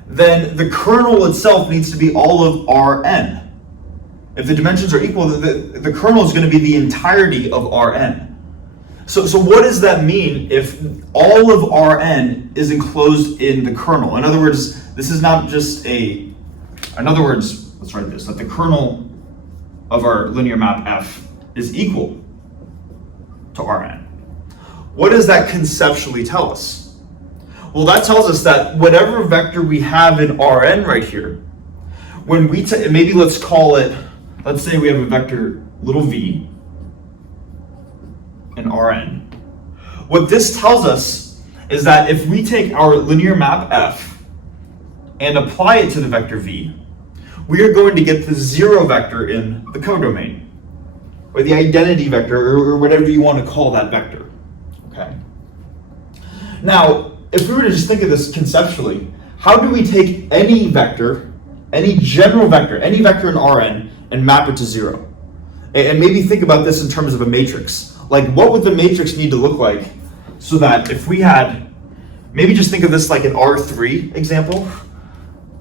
then the kernel itself needs to be all of Rn. If the dimensions are equal, the kernel is going to be the entirety of Rn. So what does that mean if all of Rn is enclosed in the kernel? In other words, this is not just in other words, let's write this, that the kernel of our linear map F is equal to Rn. What does that conceptually tell us? Well, that tells us that whatever vector we have in Rn right here, when we maybe let's call it, let's say we have a vector little v in Rn. What this tells us is that if we take our linear map F and apply it to the vector v, we are going to get the zero vector in the codomain, or the identity vector, or whatever you want to call that vector. Okay. Now, if we were to just think of this conceptually, how do we take any vector, any general vector, any vector in Rn, and map it to zero? And maybe think about this in terms of a matrix. Like, what would the matrix need to look like so that if we had, maybe just think of this like an R3 example.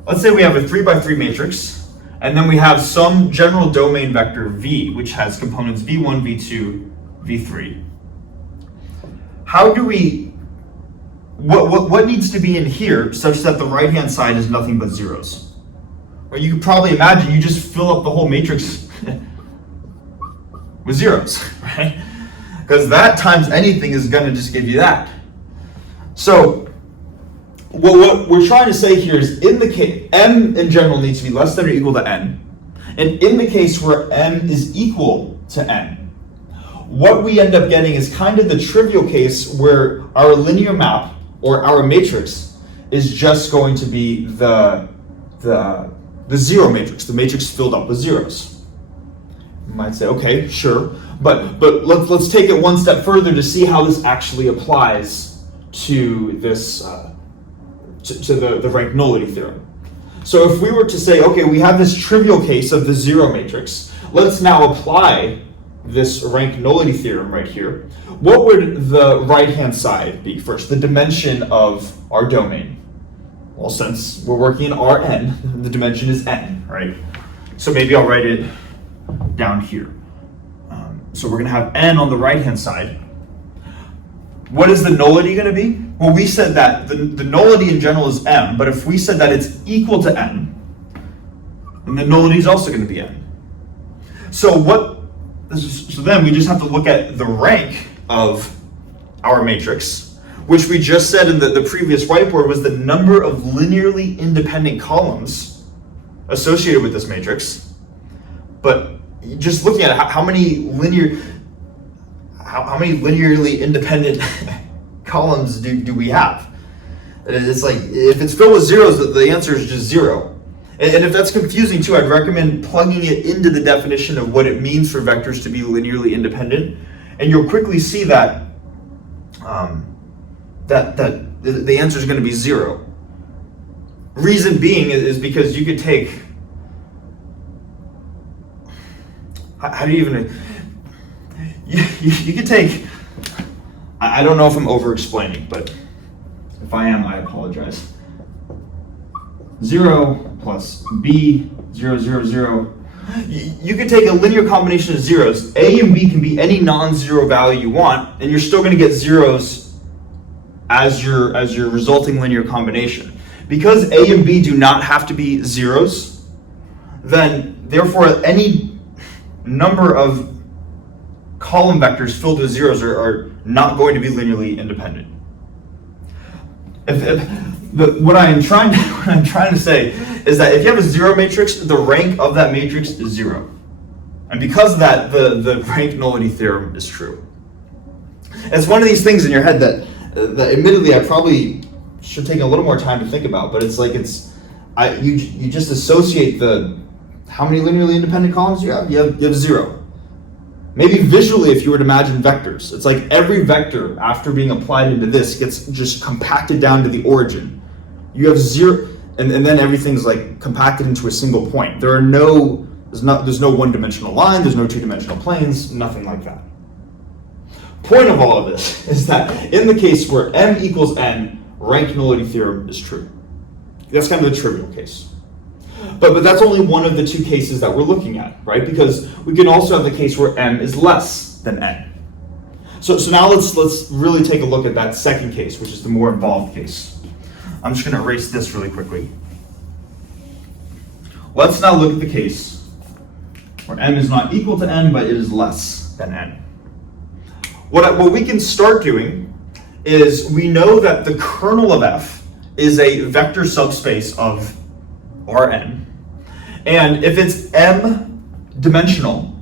Let's say we have a 3x3 matrix, and then we have some general domain vector V, which has components v1, v2, v3. How do we, what needs to be in here such that the right-hand side is nothing but zeros? Or you could probably imagine you just fill up the whole matrix with zeros, right? Because that times anything is going to just give you that. So what we're trying to say here is in the case, m in general needs to be less than or equal to n. And in the case where m is equal to n, what we end up getting is kind of the trivial case where our linear map or our matrix is just going to be the zero matrix, the matrix filled up with zeros. You might say, okay, sure, but let's take it one step further to see how this actually applies to this to the Rank-Nullity theorem. So if we were to say, okay, we have this trivial case of the zero matrix, let's now apply this Rank-Nullity theorem right here. What would the right-hand side be first? The dimension of our domain. Well, since we're working in Rn, the dimension is n, right? So maybe I'll write it down here. So we're going to have n on the right-hand side. What is the nullity going to be? Well, we said that the nullity in general is m, but if we said that it's equal to n, then the nullity is also going to be n. So then we just have to look at the rank of our matrix, which we just said in the previous whiteboard was the number of linearly independent columns associated with this matrix. But just looking at it, how many linearly independent columns do we have? It's like, if it's filled with zeros, the answer is just zero. And if that's confusing too, I'd recommend plugging it into the definition of what it means for vectors to be linearly independent. And you'll quickly see that that the answer is going to be zero. Reason being is because you could take, how do you even, you could take, I don't know if I'm over-explaining, but if I am, I apologize. 0 plus b, 0, 0, 0. You can take a linear combination of zeros. A and b can be any non-zero value you want, and you're still going to get zeros as your resulting linear combination. Because a and b do not have to be zeros, then therefore any number of column vectors filled with zeros are not going to be linearly independent. What I'm trying to say is that if you have a zero matrix, the rank of that matrix is zero. And because of that, the Rank-Nullity theorem is true. It's one of these things in your head that admittedly I probably should take a little more time to think about, but it's like you just associate how many linearly independent columns you have? You have zero. Maybe visually, if you were to imagine vectors, it's like every vector after being applied into this gets just compacted down to the origin. You have zero, and then everything's like compacted into a single point. There's no one-dimensional line, there's no two-dimensional planes, nothing like that. Point of all of this is that in the case where m equals n, Rank-Nullity theorem is true. That's kind of the trivial case. But that's only one of the two cases that we're looking at, right? Because we can also have the case where m is less than n. So now let's really take a look at that second case, which is the more involved case. I'm just going to erase this really quickly. Let's now look at the case where m is not equal to n, but it is less than n. What we can start doing is we know that the kernel of f is a vector subspace of Rn. And if it's m dimensional,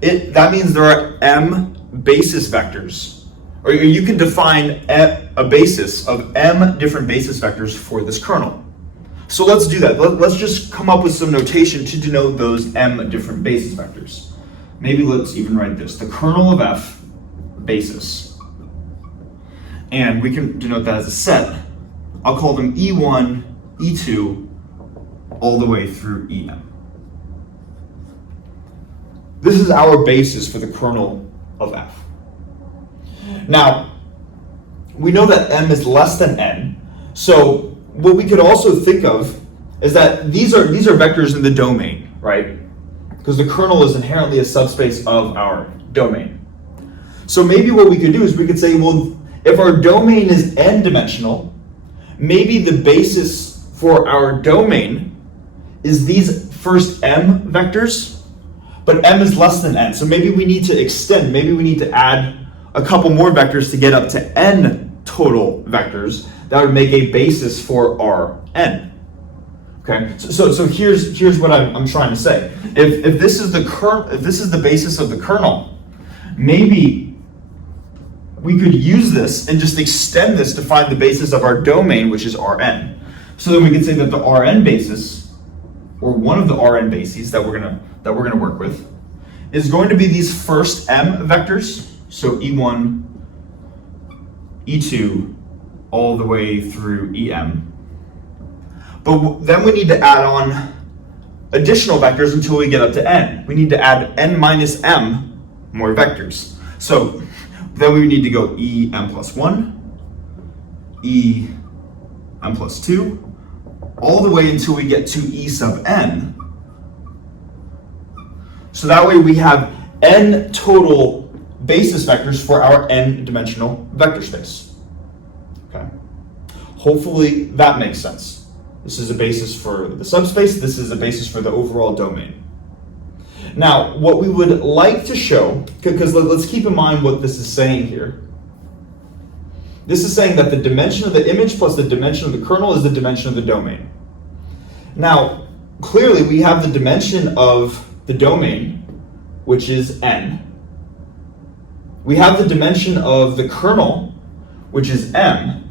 that means there are m basis vectors. Or you can define a basis of m different basis vectors for this kernel. So let's do that. Let's just come up with some notation to denote those m different basis vectors. Maybe let's even write this. The kernel of f basis. And we can denote that as a set. I'll call them E1, E2, all the way through En. This is our basis for the kernel of f. Now, we know that m is less than n, so what we could also think of is that these are vectors in the domain, right? Because the kernel is inherently a subspace of our domain. So maybe what we could do is we could say, well, if our domain is n-dimensional, maybe the basis for our domain is these first m vectors, but m is less than n. So maybe we need to extend, maybe we need to add a couple more vectors to get up to n total vectors that would make a basis for Rn. Okay, so here's what I'm trying to say. If this is the basis of the kernel, maybe we could use this and just extend this to find the basis of our domain, which is Rn. So then we could say that the Rn basis, or one of the Rn bases that we're gonna work with, is going to be these first m vectors. So e1, e2, all the way through em. But then we need to add on additional vectors until we get up to n. We need to add n minus m more vectors. So then we need to go em plus 1, em plus 2, all the way until we get to e sub n. So that way we have n total basis vectors for our n-dimensional vector space. Okay. Hopefully that makes sense. This is a basis for the subspace. This is a basis for the overall domain. Now, what we would like to show, because let's keep in mind what this is saying here. This is saying that the dimension of the image plus the dimension of the kernel is the dimension of the domain. Now, clearly we have the dimension of the domain, which is n. We have the dimension of the kernel, which is m.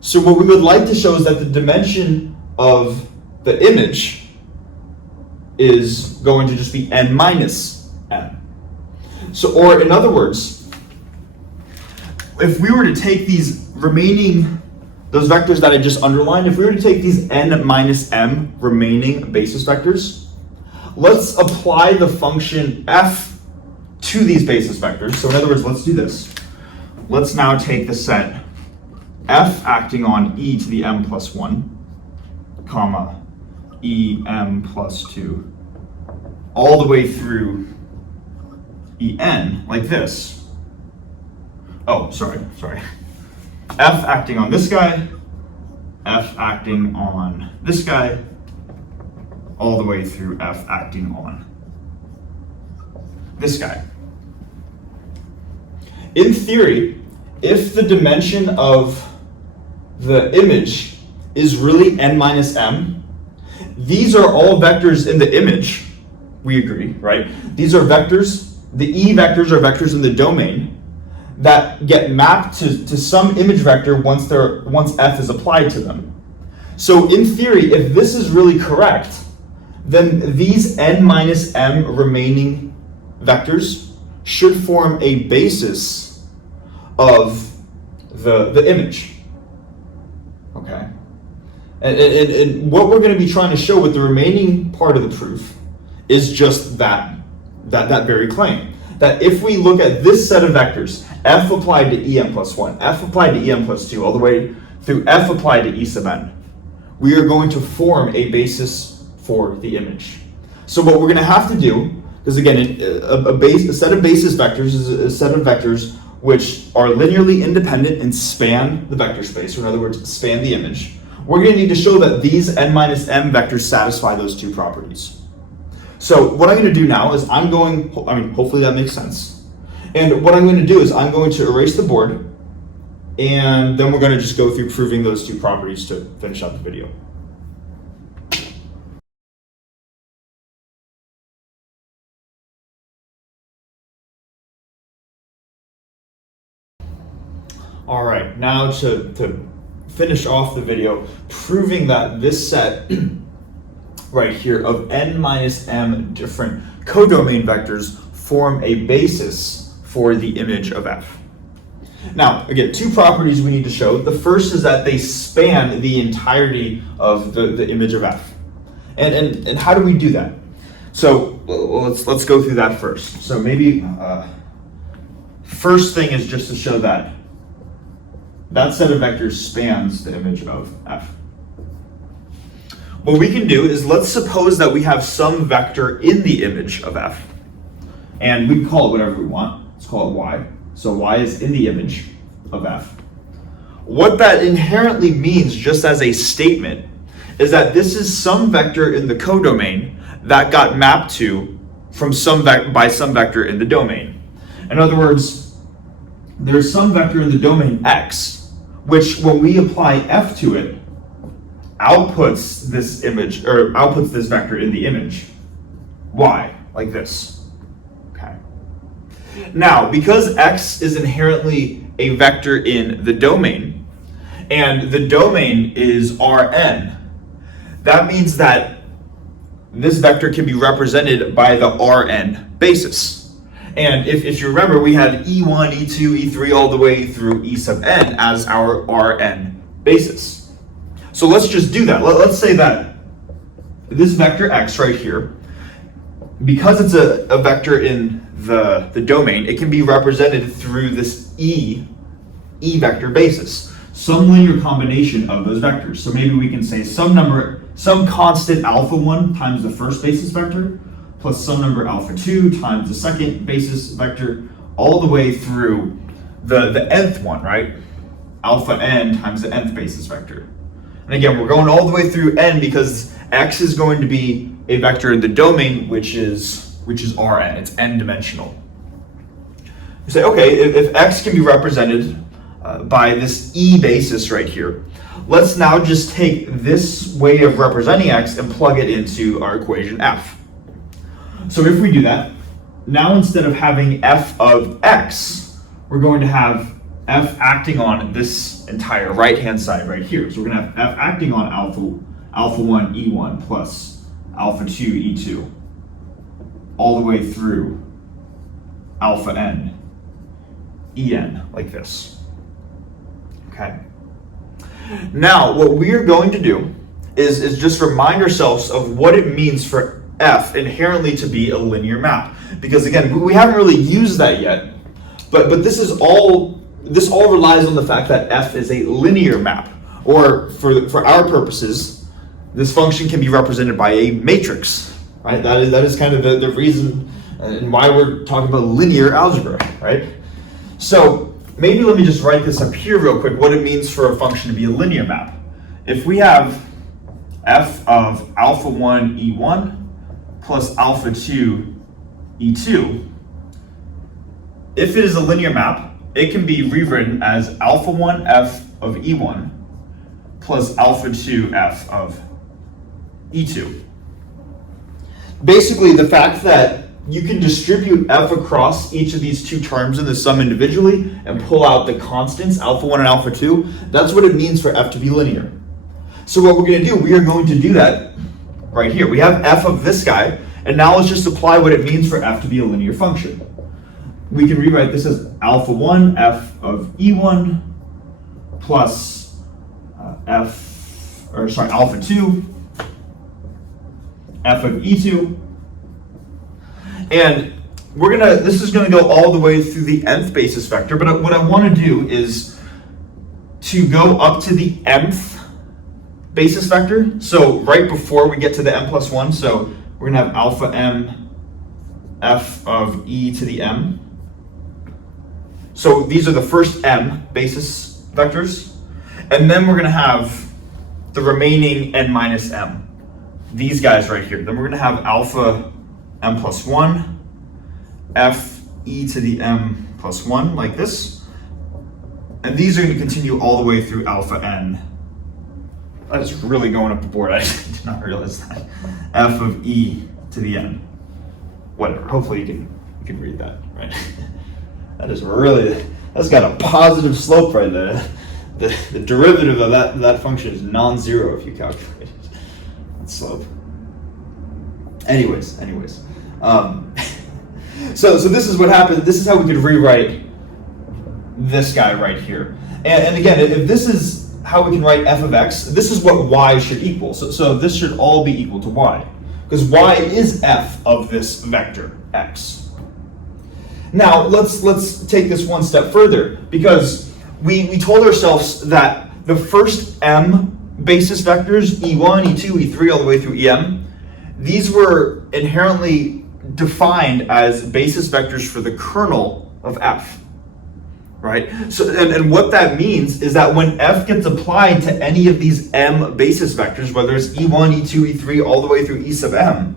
So what we would like to show is that the dimension of the image is going to just be n minus m. So, or in other words, if we were to take these remaining, those vectors that I just underlined, if we were to take these n minus m remaining basis vectors, let's apply the function f to these basis vectors. So in other words, let's do this. Let's now take the set f acting on e to the m plus 1, comma, em plus 2, all the way through en, like this. Oh, sorry. F acting on this guy, f acting on this guy, all the way through f acting on this guy. In theory, if the dimension of the image is really n minus m, these are all vectors in the image, we agree, right? These are vectors, the e vectors are vectors in the domain that get mapped to some image vector once f is applied to them. So in theory, if this is really correct, then these n minus m remaining vectors should form a basis of the image. Okay? And what we're going to be trying to show with the remaining part of the proof is just that very claim. That if we look at this set of vectors, f applied to em plus 1, f applied to em plus 2, all the way through f applied to e sub n, we are going to form a basis for the image. So what we're going to have to do, because again, a set of basis vectors is a set of vectors which are linearly independent and span the vector space, or in other words, span the image. We're going to need to show that these n minus m vectors satisfy those two properties. So what I'm going to do now is hopefully that makes sense. And what I'm going to do is I'm going to erase the board, and then we're going to just go through proving those two properties to finish up the video. All right, now to finish off the video, proving that this set right here of n minus m different codomain vectors form a basis for the image of f. Now, again, two properties we need to show. The first is that they span the entirety of the image of f. And how do we do that? So let's go through that first. So maybe first thing is just to show that that set of vectors spans the image of f. What we can do is let's suppose that we have some vector in the image of f, and we can call it whatever we want. Let's call it y. So y is in the image of f. What that inherently means, just as a statement, is that this is some vector in the codomain that got mapped to from by some vector in the domain. In other words, there's some vector in the domain x which when we apply f to it, outputs this image, or outputs this vector in the image, y, like this. Okay. Now, because x is inherently a vector in the domain, and the domain is Rn, that means that this vector can be represented by the Rn basis. And if you remember, we had E1, E2, E3 all the way through E sub n as our Rn basis. So let's just do that. Let's say that this vector x right here, because it's a vector in the domain, it can be represented through this E vector basis, some linear combination of those vectors. So maybe we can say some constant alpha 1 times the first basis vector plus some number alpha 2 times the second basis vector, all the way through the nth one, right? Alpha n times the nth basis vector. And again, we're going all the way through n because x is going to be a vector in the domain, which is Rn. It's n-dimensional. You say, okay, if x can be represented by this E basis right here, let's now just take this way of representing x and plug it into our equation f. So if we do that, now instead of having f of x, we're going to have f acting on this entire right-hand side right here. So we're going to have f acting on alpha 1 e1 plus alpha 2 e2 all the way through alpha n en, like this. Okay. Now, what we're going to do is just remind ourselves of what it means for f inherently to be a linear map. Because again, we haven't really used that yet, but this all relies on the fact that f is a linear map, or for our purposes, this function can be represented by a matrix, right? That is kind of the reason and why we're talking about linear algebra, right? So maybe let me just write this up here real quick, what it means for a function to be a linear map. If we have f of alpha 1 e1 plus alpha 2 e2, if it is a linear map, it can be rewritten as alpha 1 f of e1 plus alpha 2 f of e2. Basically, the fact that you can distribute f across each of these two terms in the sum individually and pull out the constants, alpha 1 and alpha 2, that's what it means for f to be linear. So what we're going to do, we are going to do that right here. We have f of this guy, and now let's just apply what it means for f to be a linear function. We can rewrite this as alpha 1 f of e1 plus alpha 2 f of e2. And this is gonna go all the way through the nth basis vector, but what I wanna do is to go up to the mth basis vector. So right before we get to the m plus 1, so we're gonna have alpha m f of e to the m. So these are the first m basis vectors. And then we're gonna have the remaining n minus m. These guys right here. Then we're gonna have alpha m plus 1, f e to the m plus 1, like this. And these are going to continue all the way through alpha n. That is really going up the board. I did not realize that. F of e to the n. Whatever. Hopefully you can read that, right? That's got a positive slope right there. The derivative of that function is non-zero if you calculate it. That slope. Anyways. So this is what happened. This is how we could rewrite this guy right here. And again, if this is how we can write f of x, this is what y should equal. So this should all be equal to y, because y is f of this vector x. Now let's take this one step further, because we told ourselves that the first m basis vectors, e1, e2, e3, all the way through em, these were inherently defined as basis vectors for the kernel of f, right? So, and what that means is that when f gets applied to any of these m basis vectors, whether it's e1, e2, e3, all the way through e sub m,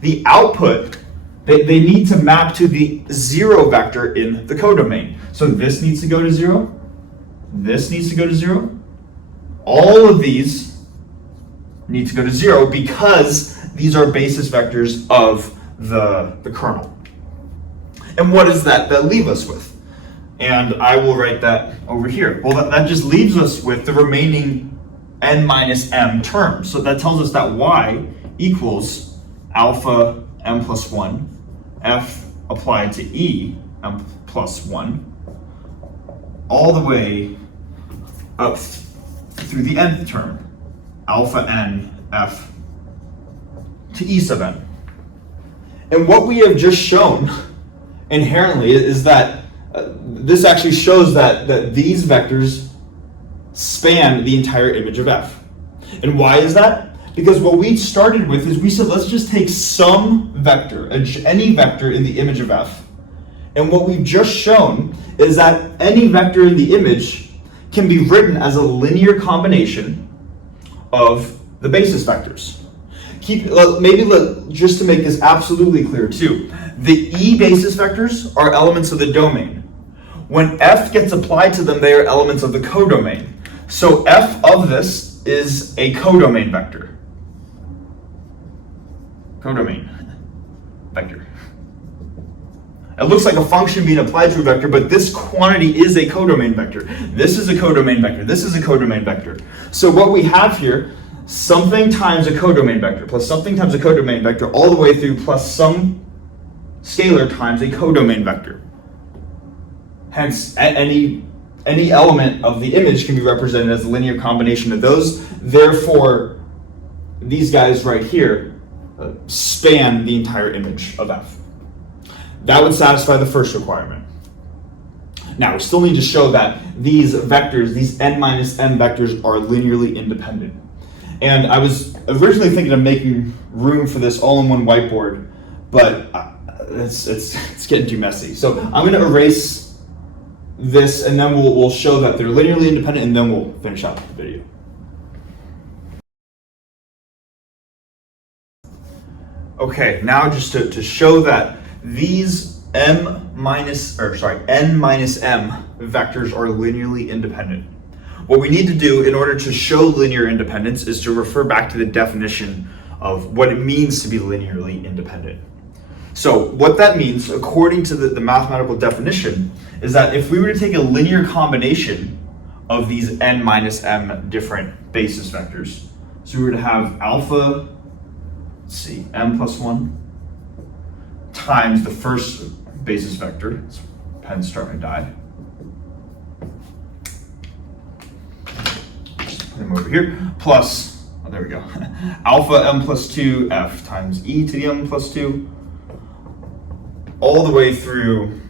the output, they need to map to the 0 vector in the codomain. So this needs to go to 0, This needs to go to 0. All of these need to go to 0 because these are basis vectors of the kernel. And what does that leave us with? And I will write that over here. Well, that just leaves us with the remaining n minus m terms. So that tells us that y equals alpha m plus 1, f applied to e m plus 1, all the way up through the nth term, alpha n f to e sub n. And what we have just shown inherently is that this actually shows that these vectors span the entire image of f. And why is that? Because what we started with is we said let's just take some vector, any vector in the image of f. And what we've just shown is that any vector in the image can be written as a linear combination of the basis vectors. Just to make this absolutely clear too, the E basis vectors are elements of the domain. When F gets applied to them, they are elements of the codomain. So F of this is a codomain vector. Codomain vector. It looks like a function being applied to a vector, but this quantity is a codomain vector. This is a codomain vector. This is a codomain vector. So what we have here, something times a codomain vector plus something times a codomain vector all the way through plus some scalar times a codomain vector. Hence, any element of the image can be represented as a linear combination of those. Therefore, these guys right here span the entire image of F. That would satisfy the first requirement. Now, we still need to show that these vectors, these n minus m vectors, are linearly independent. And I was originally thinking of making room for this all in one whiteboard, but it's getting too messy. So I'm going to erase this, and then we'll show that they're linearly independent, and then we'll finish out the video. Okay, now just to show that these n minus m vectors are linearly independent. What we need to do in order to show linear independence is to refer back to the definition of what it means to be linearly independent. So what that means, according to the mathematical definition, is that if we were to take a linear combination of these n minus m different basis vectors, so we were to have alpha, m plus 1 times the first basis vector, pen's starting to die. Put them over here, plus, there we go, alpha m plus 2 f times e to the m plus 2, all the way through,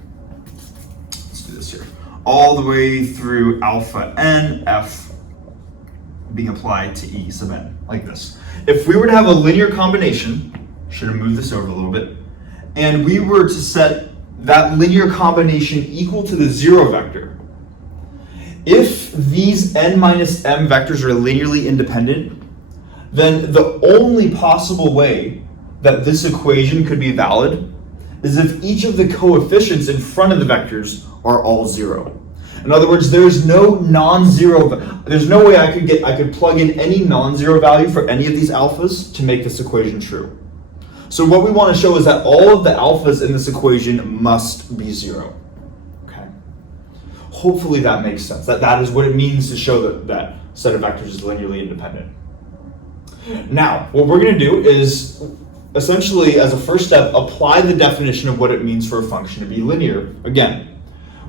let's do this here, all the way through alpha n f being applied to e sub n, like this. If we were to have a linear combination, should have moved this over a little bit, and we were to set that linear combination equal to the 0 vector, if these n minus m vectors are linearly independent, then the only possible way that this equation could be valid is if each of the coefficients in front of the vectors are all 0. In other words, there's no non-zero, there's no way I could plug in any non-zero value for any of these alphas to make this equation true. So what we want to show is that all of the alphas in this equation must be 0. Okay. Hopefully that makes sense. That is what it means to show that set of vectors is linearly independent. Now, what we're going to do is essentially, as a first step, apply the definition of what it means for a function to be linear. Again,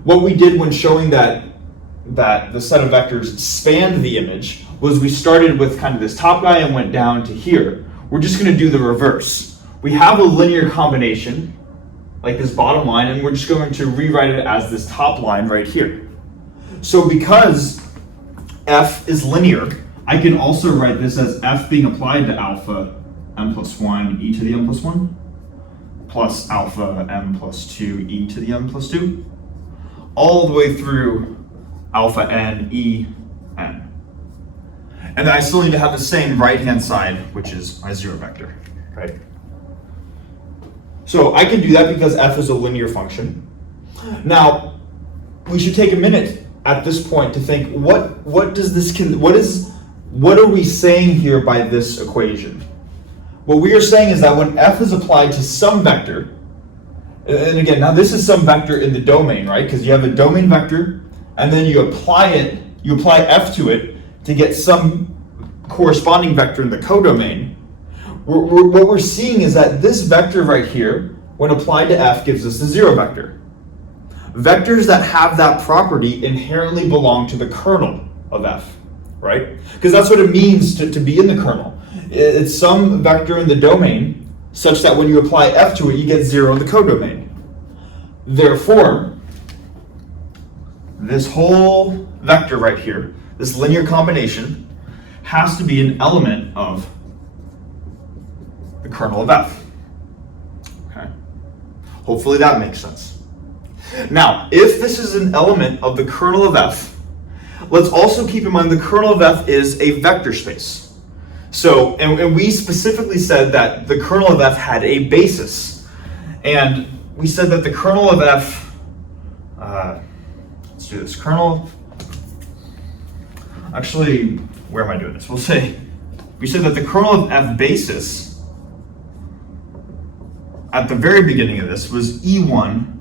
what we did when showing that the set of vectors spanned the image was we started with kind of this top guy and went down to here. We're just going to do the reverse. We have a linear combination, like this bottom line, and we're just going to rewrite it as this top line right here. So because f is linear, I can also write this as f being applied to alpha m plus 1 e to the m plus 1 plus alpha m plus 2 e to the m plus 2 all the way through alpha n e n. And then I still need to have the same right-hand side, which is my 0 vector, right? So I can do that because f is a linear function. Now, we should take a minute at this point to think, what are we saying here by this equation? What we are saying is that when f is applied to some vector, and again, now this is some vector in the domain, right? Because you have a domain vector, and then you apply f to it to get some corresponding vector in the codomain. What we're seeing is that this vector right here, when applied to f, gives us the zero vector. Vectors that have that property inherently belong to the kernel of f, right? Because that's what it means to be in the kernel. It's some vector in the domain such that when you apply f to it, you get zero in the codomain. Therefore, this whole vector right here, this linear combination, has to be an element of the kernel of f. Okay. Hopefully that makes sense. Now, if this is an element of the kernel of f, let's also keep in mind the kernel of f is a vector space. So, and we specifically said that the kernel of f had a basis. And we said that the kernel of f, let's do this, kernel, actually, where am I doing this? We said that the kernel of f basis at the very beginning of this was E1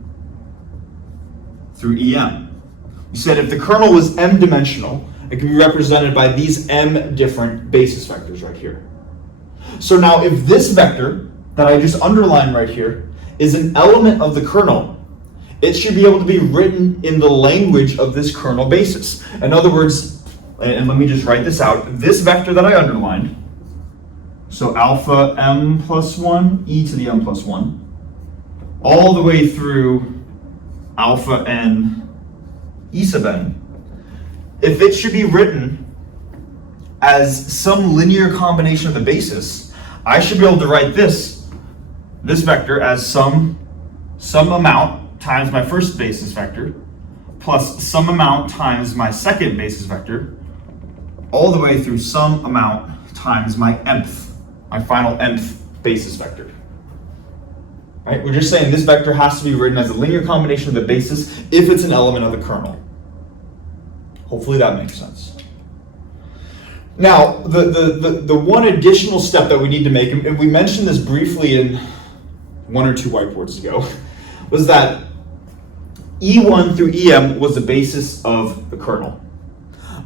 through EM. We said if the kernel was m-dimensional, it can be represented by these m different basis vectors right here. So now if this vector that I just underlined right here is an element of the kernel, it should be able to be written in the language of this kernel basis. In other words, and let me just write this out, this vector that I underlined, so alpha m plus 1, e to the m plus 1, all the way through alpha n e sub n, if it should be written as some linear combination of the basis, I should be able to write this vector as some amount times my first basis vector plus some amount times my second basis vector all the way through some amount times my final nth basis vector. Right? We're just saying this vector has to be written as a linear combination of the basis if it's an element of the kernel. Hopefully that makes sense. Now, the one additional step that we need to make, and we mentioned this briefly in one or two whiteboards ago, was that E1 through EM was the basis of the kernel.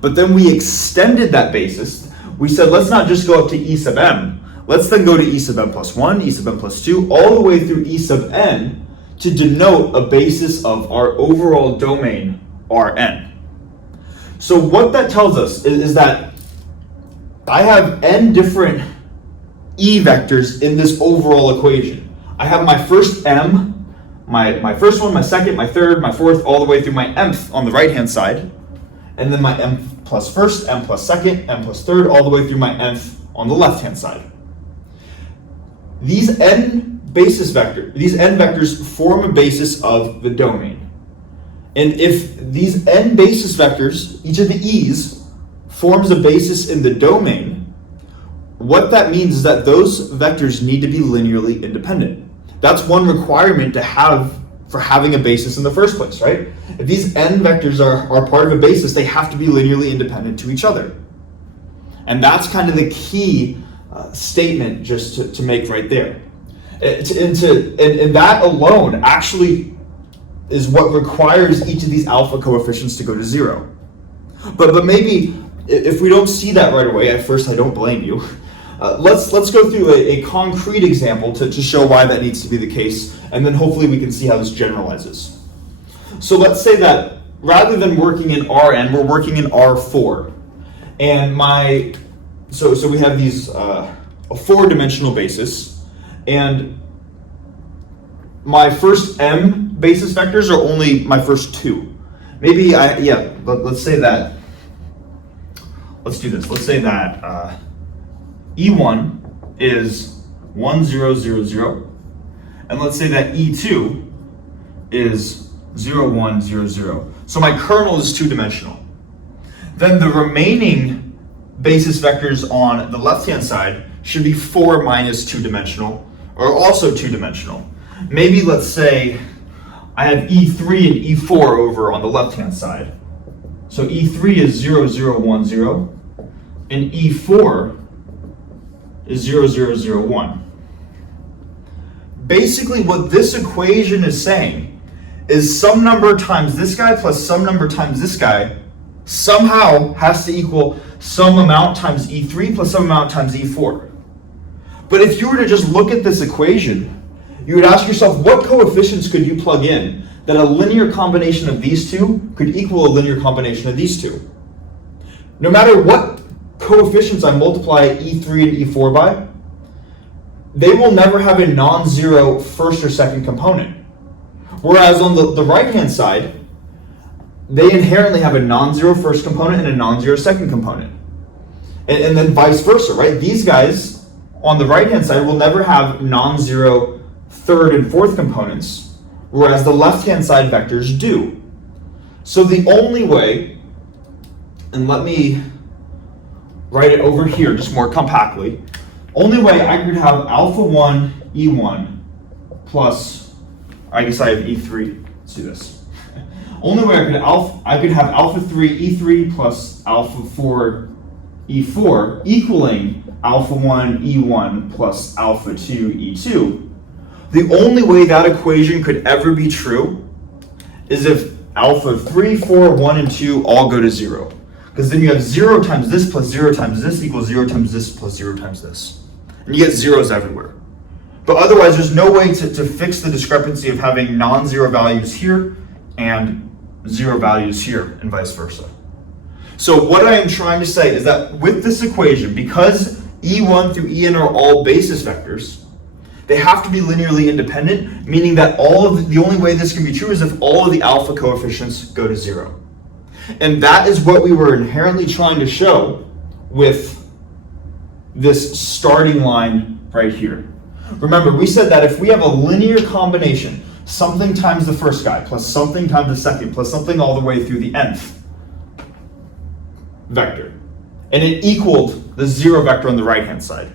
But then we extended that basis. We said, let's not just go up to E sub m. Let's then go to E sub m plus 1, E sub m plus 2, all the way through E sub n to denote a basis of our overall domain, Rn. So what that tells us is that I have n different E vectors in this overall equation. I have my first m, my first one, my second, my third, my fourth, all the way through my mth on the right-hand side, and then my m plus first, m plus second, m plus third, all the way through my nth on the left-hand side. These n vectors form a basis of the domain. And if these n basis vectors, each of the e's, forms a basis in the domain, what that means is that those vectors need to be linearly independent. That's one requirement to have for having a basis in the first place, right? If these n vectors are part of a basis, they have to be linearly independent to each other. And that's kind of the key statement just to make right there. And that alone actually is what requires each of these alpha coefficients to go to 0. But maybe if we don't see that right away, at first I don't blame you. Let's go through a concrete example to show why that needs to be the case, and then hopefully we can see how this generalizes. So let's say that rather than working in Rn, we're working in R4. And so we have these a 4-dimensional basis, and my first m basis vectors are only my first 2. Maybe let's say that, let's do this. Let's say that E1 is 1, 0, 0, 0, and let's say that E2 is 0, 1, 0, 0. So my kernel is 2-dimensional. Then the remaining basis vectors on the left-hand side should be 4 minus 2-dimensional, or also 2-dimensional. Maybe let's say I have E3 and E4 over on the left-hand side. So E3 is 0, 0, 1, 0, and E4 is 0, 0, 0, 1. Basically, what this equation is saying is some number times this guy plus some number times this guy somehow has to equal some amount times E3 plus some amount times E4. But if you were to just look at this equation, you would ask yourself, what coefficients could you plug in that a linear combination of these two could equal a linear combination of these two? No matter what coefficients I multiply E3 and E4 by, they will never have a non-zero first or second component. Whereas on the right-hand side, they inherently have a non-zero first component and a non-zero second component. And then vice versa, right? These guys on the right-hand side will never have non-zero third and fourth components, whereas the left-hand side vectors do. So the only way, and let me write it over here just more compactly, only way I could have alpha 1 E1 plus, I guess I have E3, let's do this. Only way I could have alpha 3 E3 plus alpha 4 E4 equaling alpha 1 E1 plus alpha 2 E2. The only way that equation could ever be true is if alpha 3, 4, 1, and 2 all go to 0. Because then you have 0 times this plus 0 times this equals 0 times this plus 0 times this. And you get zeros everywhere. But otherwise, there's no way to fix the discrepancy of having non-zero values here and 0 values here and vice versa. So what I am trying to say is that with this equation, because E1 through En are all basis vectors, they have to be linearly independent, meaning that the only way this can be true is if all of the alpha coefficients go to 0. And that is what we were inherently trying to show with this starting line right here. Remember, we said that if we have a linear combination, something times the first guy, plus something times the second, plus something all the way through the nth vector, and it equaled the 0 vector on the right-hand side,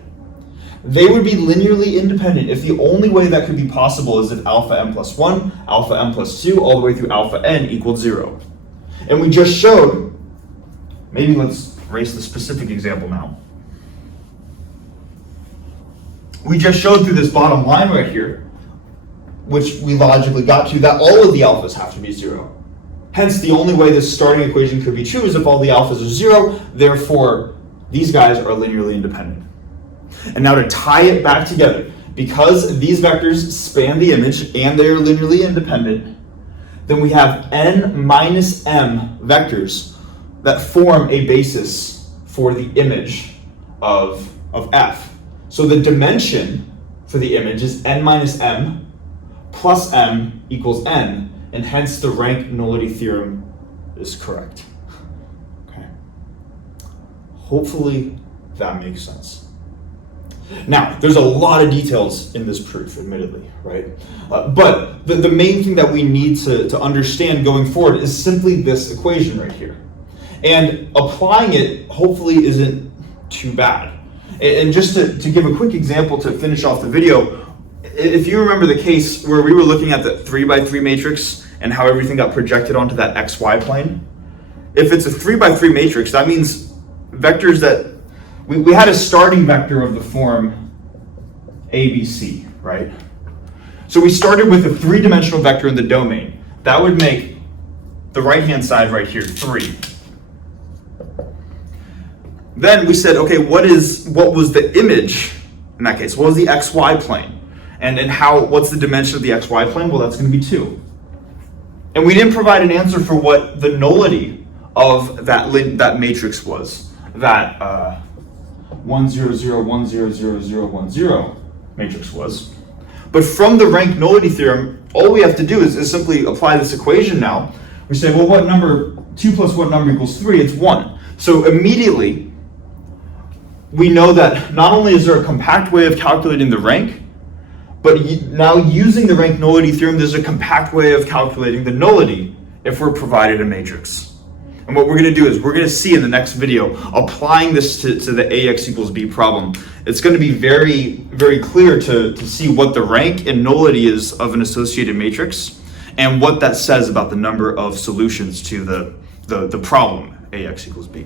they would be linearly independent if the only way that could be possible is if alpha m plus 1, alpha m plus 2, all the way through alpha n equaled 0. And we just showed, maybe let's erase the specific example now. We just showed through this bottom line right here, which we logically got to, that all of the alphas have to be 0. Hence, the only way this starting equation could be true is if all the alphas are 0, therefore, these guys are linearly independent. And now to tie it back together, because these vectors span the image and they are linearly independent, then we have n minus m vectors that form a basis for the image of f. So the dimension for the image is n minus m plus m equals n, and hence the Rank-Nullity theorem is correct. Okay. Hopefully that makes sense. Now, there's a lot of details in this proof, admittedly, right? But the main thing that we need to understand going forward is simply this equation right here. And applying it hopefully isn't too bad. And just to give a quick example to finish off the video, if you remember the case where we were looking at the 3x3 matrix and how everything got projected onto that xy plane, if it's a 3x3 matrix, that means vectors that we had a starting vector of the form ABC, right? So we started with a three-dimensional vector in the domain. That would make the right-hand side right here 3. Then we said, okay, what was the image in that case? What was the xy plane? And what's the dimension of the xy plane? Well, that's going to be 2. And we didn't provide an answer for what the nullity of that matrix was. That 1 0 0 1 0 0 0 1 0 matrix was. But from the Rank-Nullity theorem, all we have to do is simply apply this equation now. We say, well, what number, 2 plus what number equals 3? It's 1. So immediately, we know that not only is there a compact way of calculating the rank, but now using the Rank-Nullity theorem, there's a compact way of calculating the nullity if we're provided a matrix. And what we're going to do is we're going to see in the next video, applying this to the AX equals B problem. It's going to be very, very clear to see what the rank and nullity is of an associated matrix and what that says about the number of solutions to the problem ax equals b.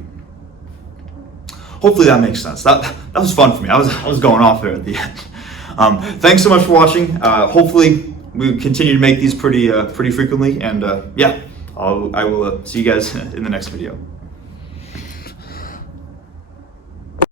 Hopefully that makes sense. That was fun for me. I was going off there at the end. Thanks so much for watching. Hopefully we continue to make these pretty frequently, and yeah, I will see you guys in the next video.